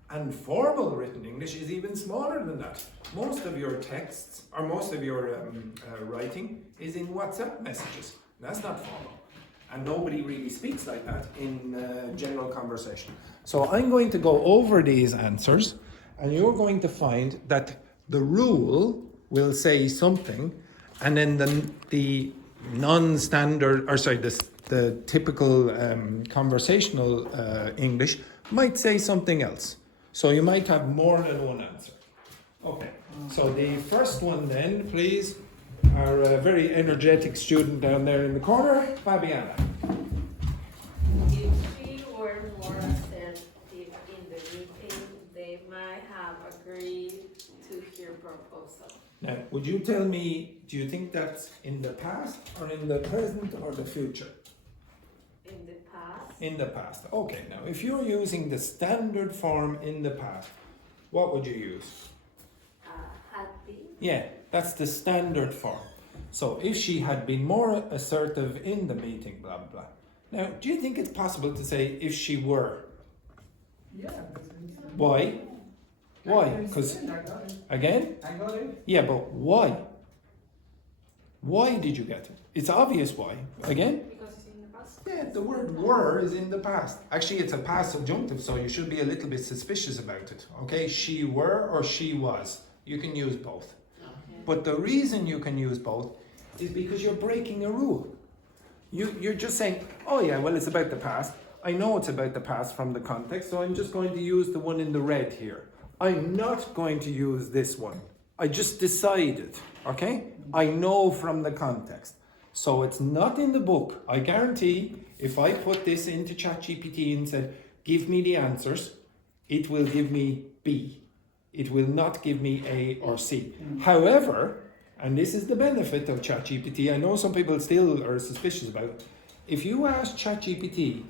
And formal written English is even smaller than that. Most of your texts, or most of your writing, is in WhatsApp messages. That's not formal. And nobody really speaks like that in general conversation. So I'm going to go over these answers, and you're going to find that the rule will say something, and then the non-standard, or sorry, the typical conversational English might say something else. So you might have more than one answer. Okay, so the first one then, please, our very energetic student down there in the corner, Fabiana. If she were more assertive in the meeting, they might have agreed to her proposal. Now, would you tell me, do you think that's in the past, or in the present, or the future? In the past, In the past. Okay, now if you're using the standard form in the past, what would you use? had been. Yeah, that's the standard form. So if she had been more assertive in the meeting, blah, blah, blah. Now, do you think it's possible to say if she were? Yeah. Why? Why? Because, again? I got it. Yeah, but why? Why did you get it? It's obvious why. Again? Because it's in the past. Yeah, the word were is in the past. Actually, it's a past subjunctive, so you should be a little bit suspicious about it. Okay, she were or she was. You can use both. But the reason you can use both is because you're breaking a rule. You're just saying, oh yeah, well, it's about the past. I know it's about the past from the context, so I'm just going to use the one in the red here. I'm not going to use this one. I just decided, okay? I know from the context. So it's not in the book. I guarantee if I put this into ChatGPT and said, give me the answers, it will give me B. It will not give me A or C. However, and this is the benefit of ChatGPT, I know some people still are suspicious about it. If you ask ChatGPT,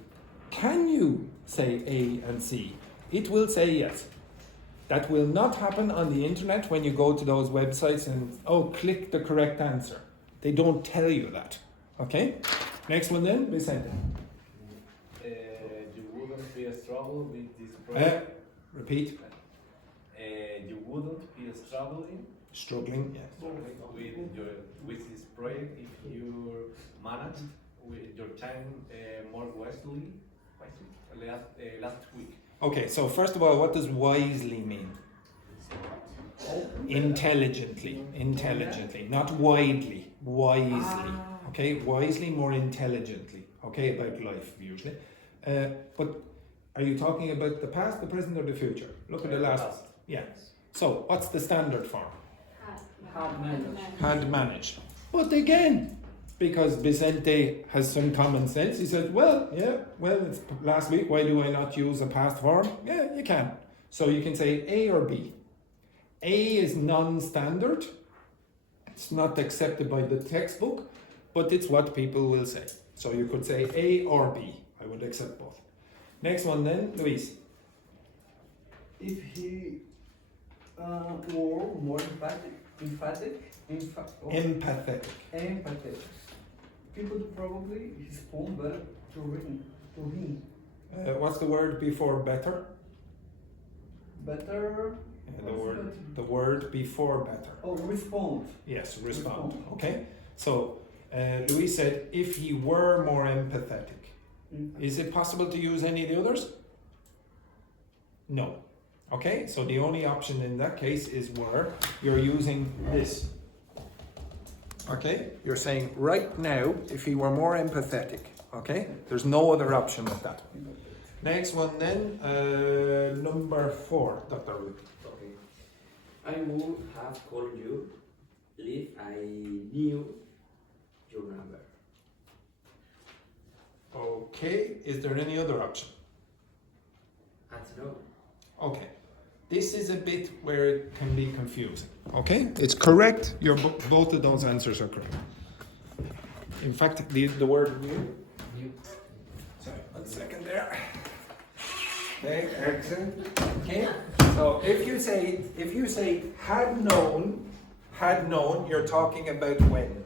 can you say A and C? It will say yes. That will not happen on the internet when you go to those websites and, oh, click the correct answer. They don't tell you that. Okay? Next one then, Vicente. You wouldn't be struggling with this project. Repeat. You wouldn't be Struggling, yes. with this project if you managed with your time more wisely last week. Okay, so first of all, what does wisely mean? Intelligently, not widely, wisely. Okay, wisely, more intelligently. Okay, about life usually. But are you talking about the past, the present, or the future? Look at the last. Past. Yeah. So what's the standard form? Had managed. Had managed. But again, because Vicente has some common sense. He said, well, it's last week, why do I not use a past form? Yeah, you can. So you can say A or B. A is non-standard. It's not accepted by the textbook, but it's what people will say. So you could say A or B. I would accept both. Next one then, Luis. If he were more emphatic, people would probably respond better to him. What's the word before better? Better. The word before better. Oh, respond. Yes, respond. Okay. So Luis said, if he were more empathetic. Is it possible to use any of the others? No. Okay, so the only option in that case is were. You're using this. Okay, you're saying right now, if he were more empathetic. Okay, there's no other option with that. Next one then, number 4, Dr. Ruth. Okay. I would have called you if I knew your number. Okay, is there any other option? I don't know. Okay, this is a bit where it can be confusing. Okay, it's correct. Both of those answers are correct. In fact, the word knew. Sorry, 1 second there. Okay, excellent. Okay, so if you say had known, you're talking about when.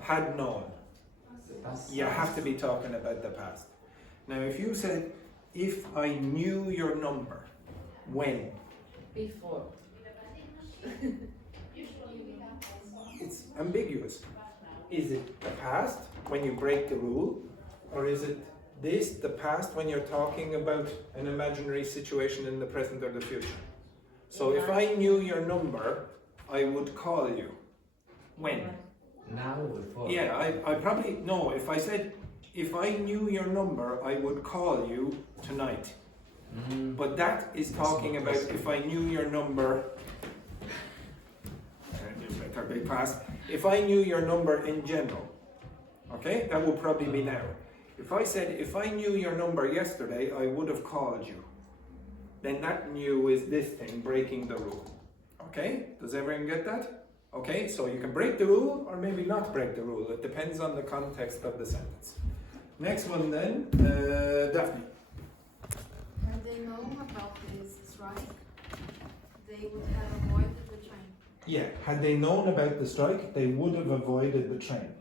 Had known. You have to be talking about the past. Now, if you said, if I knew your number, when? Before. It's ambiguous. Is it the past, when you break the rule? Or is it this, the past, when you're talking about an imaginary situation in the present or the future? So if I knew your number, I would call you. When? Now or before? Yeah, I probably, no, if I said, if I knew your number, I would call you tonight. But that is talking about if I knew your number, if I knew your number in general, okay, that would probably be now. If I said, if I knew your number yesterday, I would have called you. Then that knew is this thing, breaking the rule. Okay, does everyone get that? Okay, so you can break the rule or maybe not break the rule. It depends on the context of the sentence. Next one then, Daphne. Had they known about this strike, they would have avoided the train. Yeah, had they known about the strike, they would have avoided the train.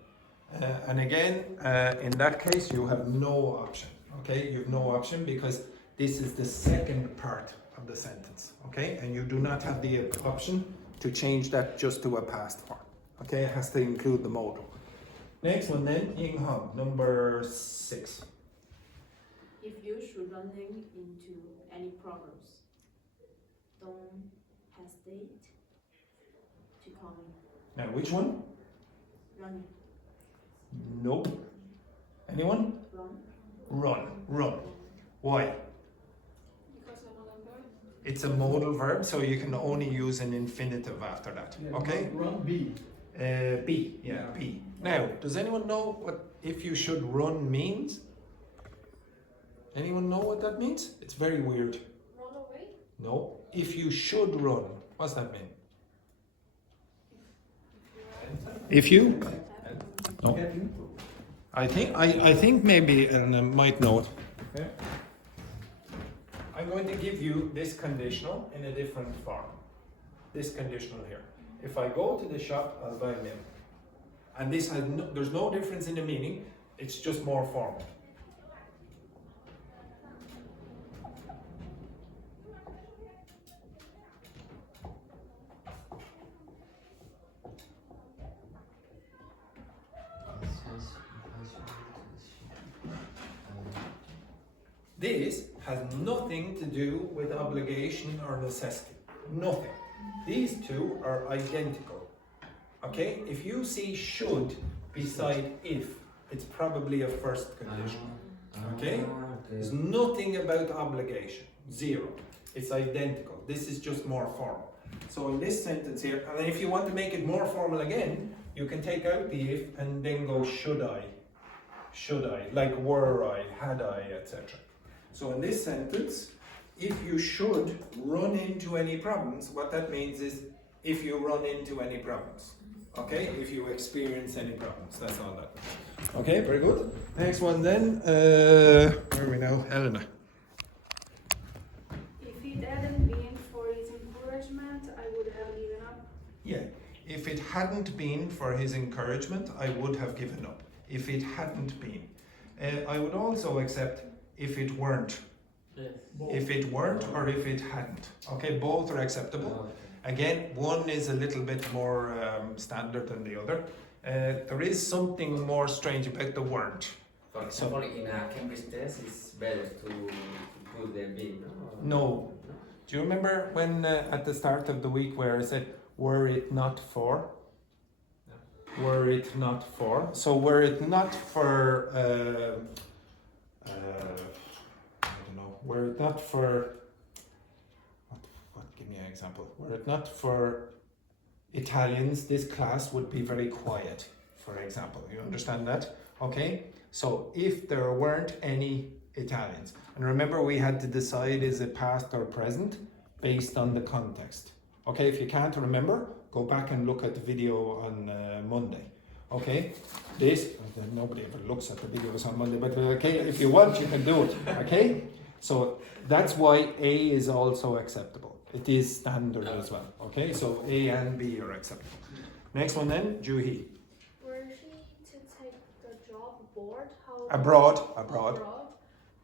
And again, in that case, you have no option. Okay, you have no option because this is the second part of the sentence. Okay, and you do not have the option to change that just to a past form. Okay, it has to include the modal. Next one then, Ying Hong, number 6. If you should run into any problems, don't hesitate to call me. Now, which one? Run. Nope. Anyone? Run. Why? Because I'm a verb. It's a modal verb, so you can only use an infinitive after that. Yeah, Okay? Run B. B. Yeah, B. Now, does anyone know what if you should run means? Anyone know what that means? It's very weird. Run away. No. If you should run, what's that mean? If you? No. I think maybe, and I might know it. Okay. I'm going to give you this conditional in a different form. This conditional here. If I go to the shop, I'll buy milk. And this has there's no difference in the meaning, it's just more formal. This has nothing to do with obligation or necessity. Nothing. These two are identical. Okay? If you see should beside if, it's probably a first condition. Okay? There's nothing about obligation. Zero. It's identical. This is just more formal. So in this sentence here, and then if you want to make it more formal again, you can take out the if and then go should I, like were I, had I, etc. So in this sentence, if you should run into any problems, what that means is if you run into any problems. Okay, if you experience any problems, that's all that. Okay, very good. Next one then, where are we now? Helena. If it hadn't been for his encouragement, I would have given up. Yeah, if it hadn't been for his encouragement, I would have given up. If it hadn't been. I would also accept if it weren't. Yes. If it weren't or if it hadn't. Okay, both are acceptable. Again, one is a little bit more standard than the other. There is something more strange about the weren't. For example, in a Cambridge test, it's better to put the been. No. Do you remember when at the start of the week where I said, were it not for? Were it not for? So were it not for, I don't know, were it not for, what, give me an example. Were it not for Italians, this class would be very quiet, for example. You understand that? Okay? So if there weren't any Italians, and remember we had to decide is it past or present based on the context. Okay, if you can't remember, go back and look at the video on Monday. Okay, this, nobody ever looks at the videos on Monday, but okay, if you want, you can do it. Okay, so that's why A is also acceptable. It is standard as well. Okay, so A and B are acceptable. Next one then, Juhi. Were she to take the job Abroad.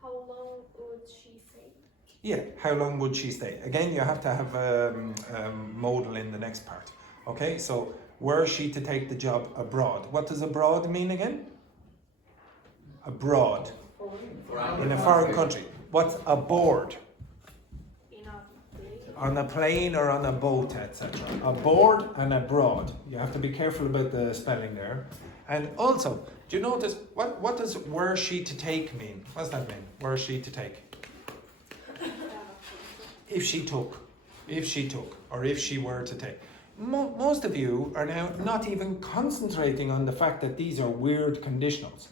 How long would she stay? Yeah, how long would she stay? Again, you have to have a modal in the next part. Okay, so were she to take the job abroad? What does abroad mean again? Abroad. In a foreign country. What's aboard? In a plane? On a plane or on a boat, etc. Aboard and abroad. You have to be careful about the spelling there. And also, do you notice, what does were she to take mean? What does that mean? Were she to take? If she took, or if she were to take. Most of you are now not even concentrating on the fact that these are weird conditionals.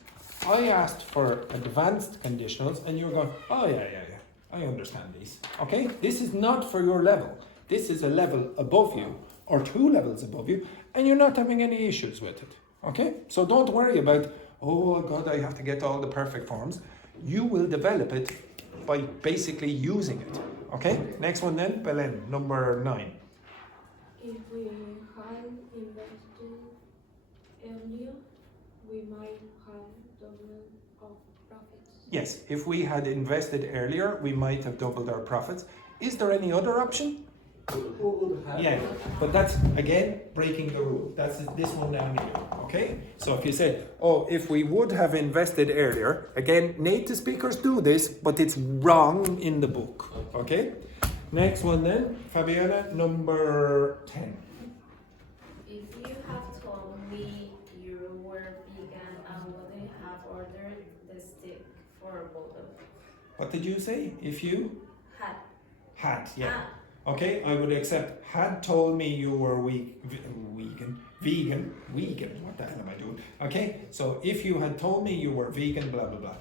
I asked for advanced conditionals and you're going, oh yeah, I understand these. Okay, this is not for your level. This is a level above you or 2 levels above you and you're not having any issues with it. Okay, so don't worry about, oh God, I have to get all the perfect forms. You will develop it by basically using it. Okay, next one then, Belen, number 9. If we had invested earlier, we might have doubled our profits. Yes, if we had invested earlier, we might have doubled our profits. Is there any other option? Yeah, but that's, again, breaking the rule. That's this one down here, okay? So if you said, oh, if we would have invested earlier, again, native speakers do this, but it's wrong in the book, okay? Next one then, Fabiana, number 10. If you have told me you were vegan, I wouldn't have ordered the steak for both of us. What did you say? If you? Had, yeah. Ah. Okay, I would accept, had told me you were vegan, what the hell am I doing? Okay, so if you had told me you were vegan, blah, blah, blah.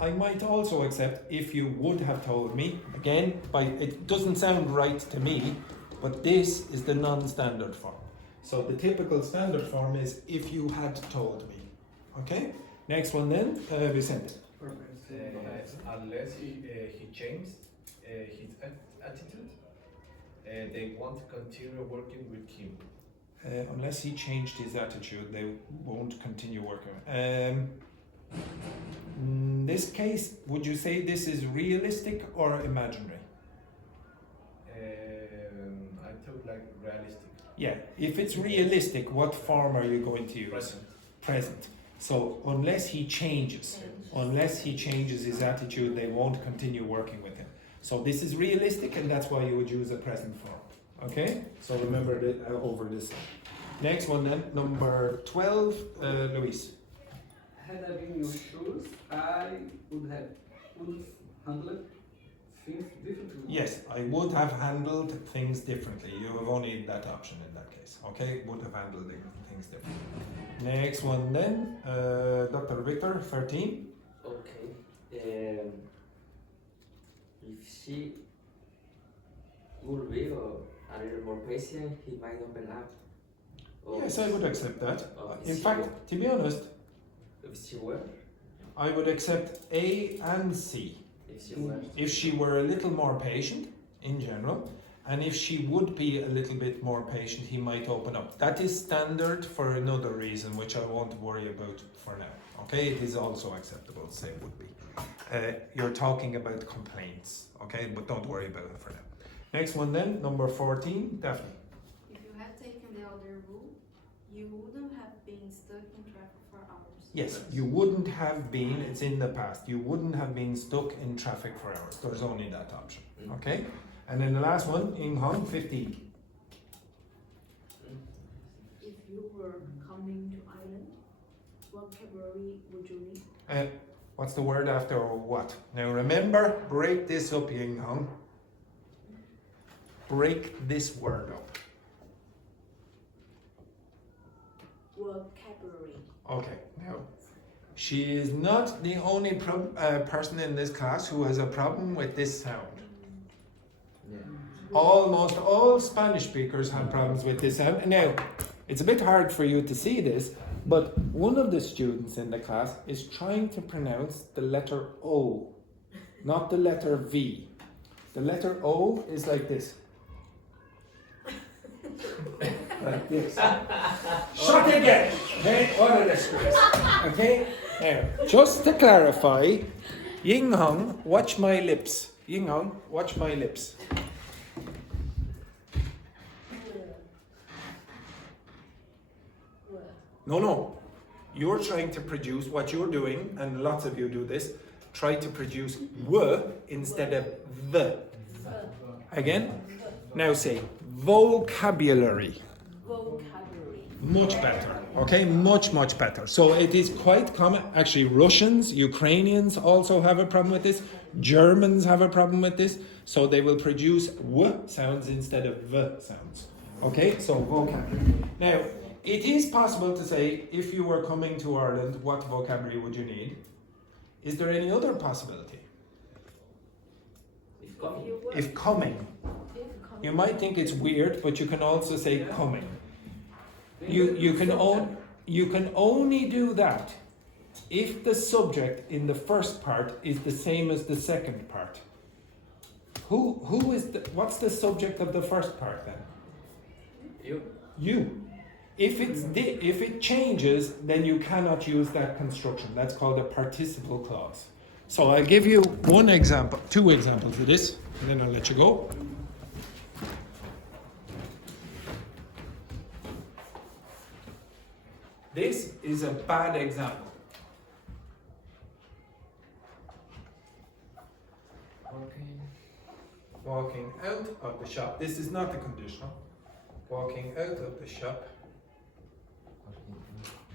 I might also accept if you would have told me, again, it doesn't sound right to me, but this is the non-standard form. So the typical standard form is if you had told me. Okay, next one then, Vicente. Unless he changed his attitude, they won't continue working with him. Unless he changed his attitude, they won't continue working. In this case, would you say this is realistic or imaginary? I thought like realistic. Yeah, if it's realistic, what form are you going to use? Present. Present. So unless he changes his attitude, they won't continue working with him. So this is realistic, and that's why you would use a present form. Okay? So remember that over this one. Next one then, number 12, Luis. Had I been in your shoes, I would have handled things differently. Yes, I would have handled things differently. You have only that option in that case. Okay, would have handled things differently. Next one then, Dr. Victor, 13. Okay. If she would be a little more patient, he might open up. Yes, I would accept that. If In she fact, were- to be honest, if she were, I would accept A and C. if she were, If she were a little more patient in general, and if she would be a little bit more patient, he might open up. That is standard for another reason, which I won't worry about for now. Okay, it is also acceptable to say it would be. You're talking about complaints, okay, but don't worry about it for now. Next one then, number 14, Daphne. If you had taken the other route, you wouldn't have been stuck in traffic for hours. Yes, you wouldn't have been, it's in the past, you wouldn't have been stuck in traffic for hours. There's only that option, okay? And then the last one, Ing Hong, 15. If you were coming to Ireland, what vocabulary would you need? What's the word after what? Now remember, break this up, Ying Hong. Break this word up. Vocabulary. Okay, now, she is not the only person in this class who has a problem with this sound. yeah. Almost all Spanish speakers have problems with this sound. Now, it's a bit hard for you to see this, but one of the students in the class is trying to pronounce the letter O, not the letter V. The letter O is like this. Like this. Shut again! Okay, what a disgrace. Okay? Now, just to clarify, Ying Hong, watch my lips. Ying Hong, watch my lips. No. You're trying to produce what you're doing, and lots of you do this. Try to produce w instead of the. Again? Now say vocabulary. Vocabulary. Much better. Okay, much better. So it is quite common. Actually, Russians, Ukrainians also have a problem with this. Germans have a problem with this. So they will produce w sounds instead of v sounds. Okay, so vocabulary. Now, it is possible to say, if you were coming to Ireland, what vocabulary would you need? Is there any other possibility? If coming. If coming. You might think it's weird, but you can also say coming. You can only do that if the subject in the first part is the same as the second part. What's the subject of the first part then? You. If it changes, then you cannot use that construction. That's called a participle clause. So I'll give you two examples of this, and then I'll let you go. This is a bad example. Walking out of the shop. This is not the conditional. Walking out of the shop.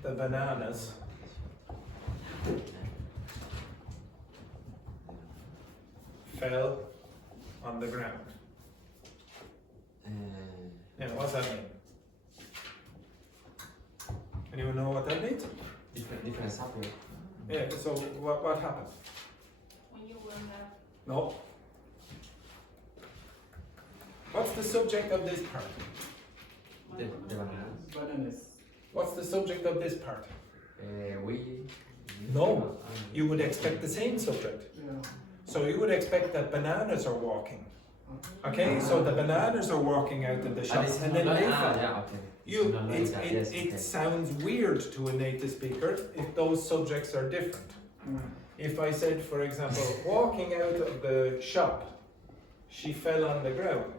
The bananas fell on the ground. Now, what's that mean? Anyone know what that means? Different subject. Yeah, so what happened? When you were there. No. What's the subject of this part? The bananas. Bananas. What's the subject of this part? We. No. You would expect the same subject. Yeah. So you would expect that bananas are walking. Okay, so the bananas are walking out of the shop and then they fell. Yeah, okay. It sounds weird to a native speaker if those subjects are different. If I said, for example, walking out of the shop, she fell on the ground,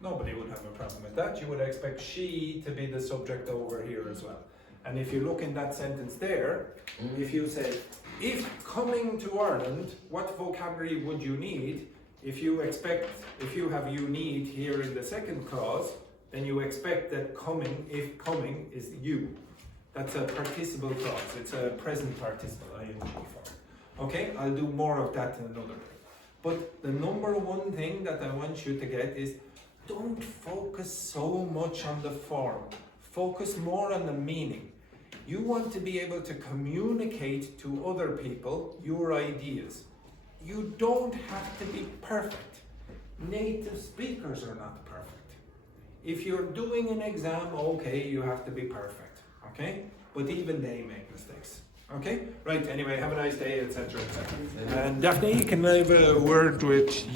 nobody would have a problem with that. You would expect she to be the subject over here as well. And if you look in that sentence there, if you say, if coming to Ireland, what vocabulary would you need? If you have you need here in the second clause, then you expect that coming, if coming, is you. That's a participle clause. It's a present participle, ing form. Okay, I'll do more of that in another day. But the number one thing that I want you to get is don't focus so much on the form. Focus more on the meaning. You want to be able to communicate to other people your ideas. You don't have to be perfect. Native speakers are not perfect. If you're doing an exam, okay, you have to be perfect, okay? But even they make mistakes, okay? Right, anyway, have a nice day, etc., etc. And Daphne, you can have a word with